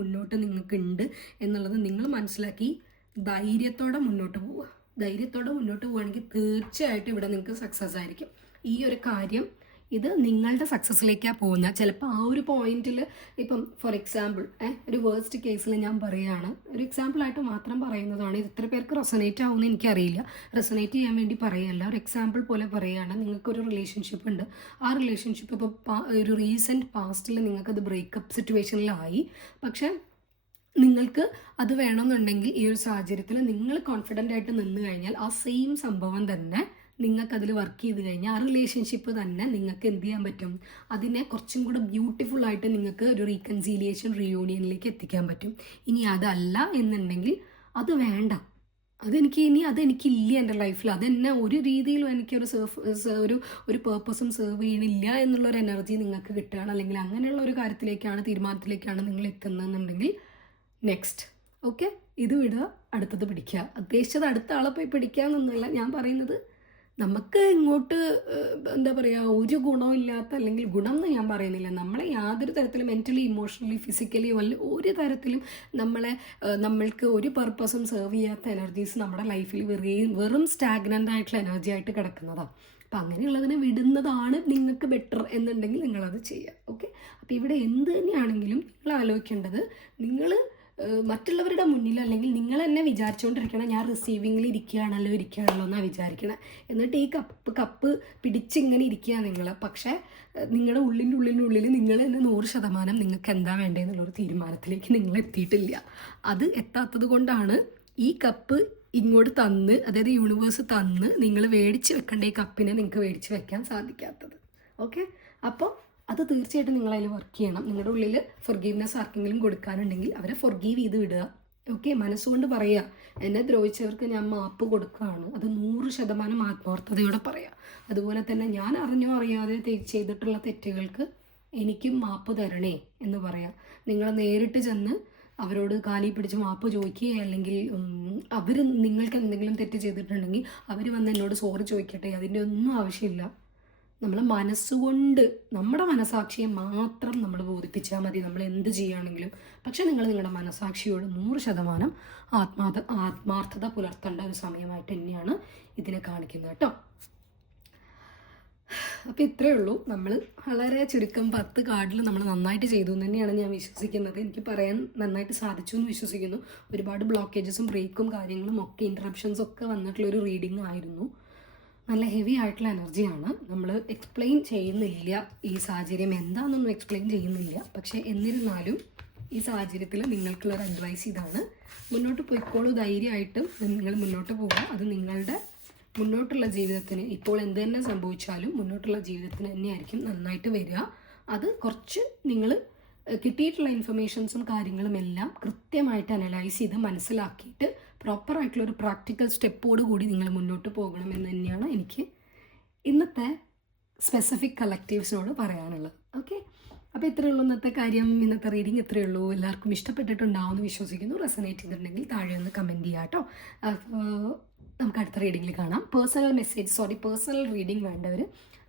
മുന്നോട്ട് നിങ്ങൾക്കുണ്ട് എന്നുള്ളത് നിങ്ങൾ മനസ്സിലാക്കി ധൈര്യത്തോടെ മുന്നോട്ട് പോവുക. ധൈര്യത്തോടെ മുന്നോട്ട് പോവുകയാണെങ്കിൽ തീർച്ചയായിട്ടും ഇവിടെ നിങ്ങൾക്ക് സക്സസ് ആയിരിക്കും. ഈ ഒരു കാര്യം ഇത് നിങ്ങളുടെ സക്സസ്സിലേക്കാണ് പോകുന്നത്. ചിലപ്പോൾ ആ ഒരു പോയിന്റിൽ, ഇപ്പം ഫോർ എക്സാമ്പിൾ ഒരു വേഴ്സ്റ്റ് കേസിൽ ഞാൻ പറയുകയാണ്, ഒരു എക്സാമ്പിളായിട്ട് മാത്രം പറയുന്നതാണ്. ഇത് ഇത്ര പേർക്ക് റെസൊനേറ്റ് ആവുമെന്ന് എനിക്കറിയില്ല. റെസൊനേറ്റ് ചെയ്യാൻ വേണ്ടി പറയുകയല്ല, ഒരു എക്സാമ്പിൾ പോലെ പറയുകയാണ്. നിങ്ങൾക്കൊരു റിലേഷൻഷിപ്പ് ഉണ്ട്. ആ റിലേഷൻഷിപ്പ് ഇപ്പോൾ ഒരു റീസെൻറ്റ് പാസ്റ്റിൽ നിങ്ങൾക്കത് ബ്രേക്കപ്പ് സിറ്റുവേഷനിലായി. പക്ഷേ നിങ്ങൾക്ക് അത് വേണമെന്നുണ്ടെങ്കിൽ ഈ ഒരു സാഹചര്യത്തിൽ നിങ്ങൾ കോൺഫിഡൻ്റ് ആയിട്ട് നിന്ന് കഴിഞ്ഞാൽ ആ സെയിം സംഭവം തന്നെ നിങ്ങൾക്കതിൽ വർക്ക് ചെയ്ത് കഴിഞ്ഞാൽ ആ റിലേഷൻഷിപ്പ് തന്നെ നിങ്ങൾക്ക് എന്ത് ചെയ്യാൻ പറ്റും, അതിനെ കുറച്ചും കൂടെ ബ്യൂട്ടിഫുൾ ആയിട്ട് നിങ്ങൾക്ക് ഒരു റീകൺസീലിയേഷൻ, റിയൂണിയനിലേക്ക് എത്തിക്കാൻ പറ്റും. ഇനി അതല്ല എന്നുണ്ടെങ്കിൽ അത് വേണ്ട, അതെനിക്കില്ല എൻ്റെ ലൈഫിൽ, അതെന്നെ ഒരു രീതിയിലും എനിക്കൊരു ഒരു പേർപ്പസും സെർവ് ചെയ്യണില്ല എന്നുള്ളൊരു എനർജി നിങ്ങൾക്ക് കിട്ടുകയാണ്, അല്ലെങ്കിൽ അങ്ങനെയുള്ള ഒരു തീരുമാനത്തിലേക്കാണ് നിങ്ങൾ എത്തുന്നതെന്നുണ്ടെങ്കിൽ നെക്സ്റ്റ് ഓക്കെ, ഇത് വിടുക, അടുത്തത് പിടിക്കുക. ഉദ്ദേശിച്ചത് അടുത്ത ആളെ പോയി പിടിക്കാമെന്നൊന്നുമല്ല ഞാൻ പറയുന്നത്. നമുക്ക് ഇങ്ങോട്ട് എന്താ പറയുക, ഒരു ഗുണമില്ലാത്ത, അല്ലെങ്കിൽ ഗുണം എന്ന് ഞാൻ പറയുന്നില്ല, നമ്മളെ യാതൊരു തരത്തിലും മെൻ്റലി, ഇമോഷണലി, ഫിസിക്കലി ഒരു തരത്തിലും നമ്മൾക്ക് ഒരു പർപ്പസും സെർവ് ചെയ്യാത്ത എനർജീസ് നമ്മുടെ ലൈഫിൽ വെറും സ്റ്റാഗ്നൻ്റ് ആയിട്ടുള്ള എനർജി ആയിട്ട് കിടക്കുന്നതാണ്. അപ്പം അങ്ങനെയുള്ളതിനെ വിടുന്നതാണ് നിങ്ങൾക്ക് ബെറ്റർ എന്നുണ്ടെങ്കിൽ നിങ്ങളത് ചെയ്യുക. ഓക്കെ, അപ്പോൾ ഇവിടെ എന്ത് തന്നെയാണെങ്കിലും നിങ്ങൾ ആലോചിക്കേണ്ടത്, നിങ്ങൾ മറ്റുള്ളവരുടെ മുന്നിൽ, അല്ലെങ്കിൽ നിങ്ങൾ തന്നെ വിചാരിച്ചുകൊണ്ടിരിക്കണം ഞാൻ റിസീവിങ്ങിൽ ഇരിക്കുകയാണല്ലോ എന്നാണ് വിചാരിക്കണം. എന്നിട്ട് ഈ കപ്പ് പിടിച്ചിങ്ങനെ ഇരിക്കുക നിങ്ങൾ. പക്ഷേ നിങ്ങളുടെ ഉള്ളിൽ നിങ്ങൾ തന്നെ 100% നിങ്ങൾക്ക് എന്താ വേണ്ടതെന്നുള്ളൊരു തീരുമാനത്തിലേക്ക് നിങ്ങൾ എത്തിയിട്ടില്ല. അത് എത്താത്തത് കൊണ്ടാണ് ഈ കപ്പ് ഇങ്ങോട്ട് തന്ന്, അതായത് യൂണിവേഴ്സ് തന്ന് നിങ്ങൾ മേടിച്ച് വെക്കേണ്ട ഈ കപ്പിനെ നിങ്ങൾക്ക് മേടിച്ച് വെക്കാൻ സാധിക്കാത്തത്. ഓക്കെ, അപ്പോൾ അത് തീർച്ചയായിട്ടും നിങ്ങളതിൽ വർക്ക് ചെയ്യണം. നിങ്ങളുടെ ഉള്ളിൽ ഫൊർഗീവ്നെസ് ആർക്കെങ്കിലും കൊടുക്കാനുണ്ടെങ്കിൽ അവരെ ഫൊർഗീവ് ചെയ്ത് വിടുക. ഓക്കെ, മനസ്സുകൊണ്ട് പറയുക, എന്നെ ദ്രോഹിച്ചവർക്ക് ഞാൻ മാപ്പ് കൊടുക്കുകയാണ്. അത് 100% ആത്മാർത്ഥതയോടെ പറയുക. അതുപോലെ തന്നെ ഞാൻ അറിഞ്ഞോ അറിയാതെ ചെയ്തിട്ടുള്ള തെറ്റുകൾക്ക് എനിക്കും മാപ്പ് തരണേ എന്ന് പറയാം. നിങ്ങൾ നേരിട്ട് ചെന്ന് അവരോട് കാലി പിടിച്ച് മാപ്പ് ചോദിക്കുക, അല്ലെങ്കിൽ അവർ നിങ്ങൾക്ക് എന്തെങ്കിലും തെറ്റ് ചെയ്തിട്ടുണ്ടെങ്കിൽ അവർ വന്ന് എന്നോട് സോറി ചോദിക്കട്ടെ, അതിൻ്റെ ഒന്നും ആവശ്യമില്ല. നമ്മൾ മനസ്സുകൊണ്ട്, നമ്മുടെ മനസാക്ഷിയെ മാത്രം നമ്മൾ ബോധിപ്പിച്ചാൽ മതി നമ്മൾ എന്ത് ചെയ്യുകയാണെങ്കിലും. പക്ഷെ നിങ്ങൾ നിങ്ങളുടെ മനസാക്ഷിയോട് 100% ആത്മാർത്ഥത പുലർത്തേണ്ട ഒരു സമയമായിട്ട് തന്നെയാണ് ഇതിനെ കാണിക്കുന്നത് കേട്ടോ. അപ്പോൾ ഇത്രയേ ഉള്ളൂ. നമ്മൾ വളരെ ചുരുക്കം 10 കാർഡിൽ നമ്മൾ നന്നായിട്ട് ചെയ്തു എന്ന് തന്നെയാണ് ഞാൻ വിശ്വസിക്കുന്നത്. എനിക്ക് പറയാൻ നന്നായിട്ട് സാധിച്ചു എന്ന് വിശ്വസിക്കുന്നു. ഒരുപാട് ബ്ലോക്കേജസും ബ്രേക്കും കാര്യങ്ങളും ഒക്കെ ഇൻറ്ററപ്ഷൻസും ഒക്കെ വന്നിട്ടുള്ളൊരു റീഡിംഗ് ആയിരുന്നു. നല്ല ഹെവി ആയിട്ടുള്ള എനർജിയാണ്. നമ്മൾ എക്സ്പ്ലെയിൻ ചെയ്യുന്നില്ല, ഈ സാഹചര്യം എന്താണെന്നൊന്നും എക്സ്പ്ലെയിൻ ചെയ്യുന്നില്ല. പക്ഷേ എന്നിരുന്നാലും ഈ സാഹചര്യത്തിൽ നിങ്ങൾക്കുള്ളൊരു അഡ്വൈസ് ഇതാണ്: മുന്നോട്ട് പോയിക്കോളൂ, ധൈര്യമായിട്ട് നിങ്ങൾ മുന്നോട്ട് പോകുക. അത് നിങ്ങളുടെ മുന്നോട്ടുള്ള ജീവിതത്തിന്, ഇപ്പോൾ എന്ത് തന്നെ സംഭവിച്ചാലും മുന്നോട്ടുള്ള ജീവിതത്തിന് തന്നെയായിരിക്കും നന്നായിട്ട് വരിക. അത് കുറച്ച് നിങ്ങൾ കിട്ടിയിട്ടുള്ള ഇൻഫർമേഷൻസും കാര്യങ്ങളും എല്ലാം കൃത്യമായിട്ട് അനലൈസ് ചെയ്ത് മനസ്സിലാക്കിയിട്ട് പ്രോപ്പറായിട്ടുള്ളൊരു പ്രാക്ടിക്കൽ സ്റ്റെപ്പോട് കൂടി നിങ്ങൾ മുന്നോട്ട് പോകണമെന്ന് തന്നെയാണ് എനിക്ക് ഇന്നത്തെ സ്പെസിഫിക് കളക്റ്റീവ്സിനോട് പറയാനുള്ളത്. ഓക്കെ, അപ്പോൾ ഇത്രയേ ഉള്ളൂ ഇന്നത്തെ കാര്യം. ഇന്നത്തെ റീഡിങ് ഇത്രയേ ഉള്ളൂ. എല്ലാവർക്കും ഇഷ്ടപ്പെട്ടിട്ടുണ്ടാവുമെന്ന് വിശ്വസിക്കുന്നു. റെസനേറ്റ് ചെയ്തിട്ടുണ്ടെങ്കിൽ താഴെ ഒന്ന് കമൻറ്റ് ചെയ്യാം കേട്ടോ. നമുക്ക് അടുത്ത റീഡിങ്ങിൽ കാണാം. പേഴ്സണൽ റീഡിംഗ് വേണ്ടവർ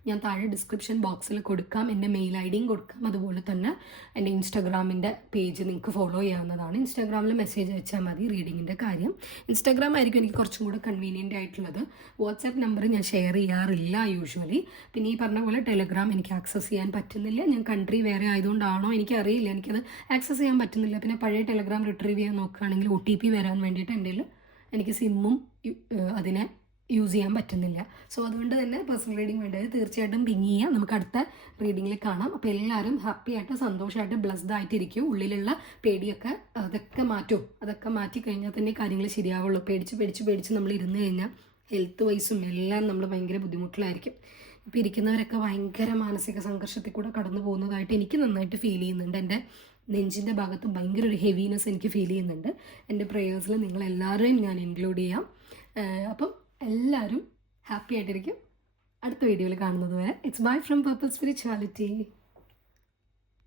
ഞാൻ താഴെ ഡിസ്ക്രിപ്ഷൻ ബോക്സിൽ കൊടുക്കാം, എൻ്റെ മെയിൽ ഐ.ഡിയും കൊടുക്കാം. അതുപോലെ തന്നെ എൻ്റെ ഇൻസ്റ്റാഗ്രാമിൻ്റെ പേജ് നിങ്ങൾക്ക് ഫോളോ ചെയ്യാവുന്നതാണ്. ഇൻസ്റ്റാഗ്രാമിൽ മെസ്സേജ് അയച്ചാൽ മതി റീഡിങ്ങിൻ്റെ കാര്യം. ഇൻസ്റ്റാഗ്രാം ആയിരിക്കും എനിക്ക് കുറച്ചും കൂടെ കൺവീനിയൻ്റ് ആയിട്ടുള്ളത്. വാട്സാപ്പ് നമ്പർ ഞാൻ ഷെയർ ചെയ്യാറില്ല യൂഷ്വലി. പിന്നെ ഈ പറഞ്ഞ പോലെ ടെലഗ്രാം എനിക്ക് ആക്സസ് ചെയ്യാൻ പറ്റുന്നില്ല. ഞാൻ കൺട്രി വേറെ ആയതുകൊണ്ടാണോ എനിക്കറിയില്ല, എനിക്കത് ആക്സസ് ചെയ്യാൻ പറ്റുന്നില്ല. പിന്നെ പഴയ ടെലഗ്രാം റിട്രീവ് ചെയ്യാൻ നോക്കുകയാണെങ്കിൽ OTP വരാൻ വേണ്ടിയിട്ട് എൻ്റെ എനിക്ക് സിമ്മും അതിനെ യൂസ് ചെയ്യാൻ പറ്റുന്നില്ല. സോ അതുകൊണ്ട് തന്നെ പേഴ്സണൽ റീഡിംഗ് വേണ്ടത് തീർച്ചയായിട്ടും പിങ് ചെയ്യുക. നമുക്ക് അടുത്ത റീഡിങ്ങിൽ കാണാം. അപ്പോൾ എല്ലാവരും ഹാപ്പി ആയിട്ട് സന്തോഷമായിട്ട് ബ്ലസ്ഡ് ആയിട്ടിരിക്കും. ഉള്ളിലുള്ള പേടിയൊക്കെ അതൊക്കെ മാറ്റും. അതൊക്കെ മാറ്റി കഴിഞ്ഞാൽ തന്നെ കാര്യങ്ങൾ ശരിയാവുള്ളൂ. പേടിച്ച് നമ്മൾ ഇരുന്ന് കഴിഞ്ഞാൽ ഹെൽത്ത് വൈസും എല്ലാം നമ്മൾ ഭയങ്കര ബുദ്ധിമുട്ടിലായിരിക്കും. ഇപ്പോൾ ഇരിക്കുന്നവരൊക്കെ ഭയങ്കര മാനസിക സംഘർഷത്തിൽ കൂടെ കടന്നു പോകുന്നതായിട്ട് എനിക്ക് നന്നായിട്ട് ഫീൽ ചെയ്യുന്നുണ്ട്. എൻ്റെ നെഞ്ചിൻ്റെ ഭാഗത്ത് ഭയങ്കര ഒരു ഹെവിനെസ് എനിക്ക് ഫീൽ ചെയ്യുന്നുണ്ട്. എൻ്റെ പ്രേയേഴ്സിൽ നിങ്ങളെല്ലാവരെയും ഞാൻ ഇൻക്ലൂഡ് ചെയ്യാം. അപ്പം എല്ലാവരും ഹാപ്പി ആയിട്ടിരിക്കും. അടുത്ത വീഡിയോയിൽ കാണുന്നത് വരെ it's bye from purple spirituality.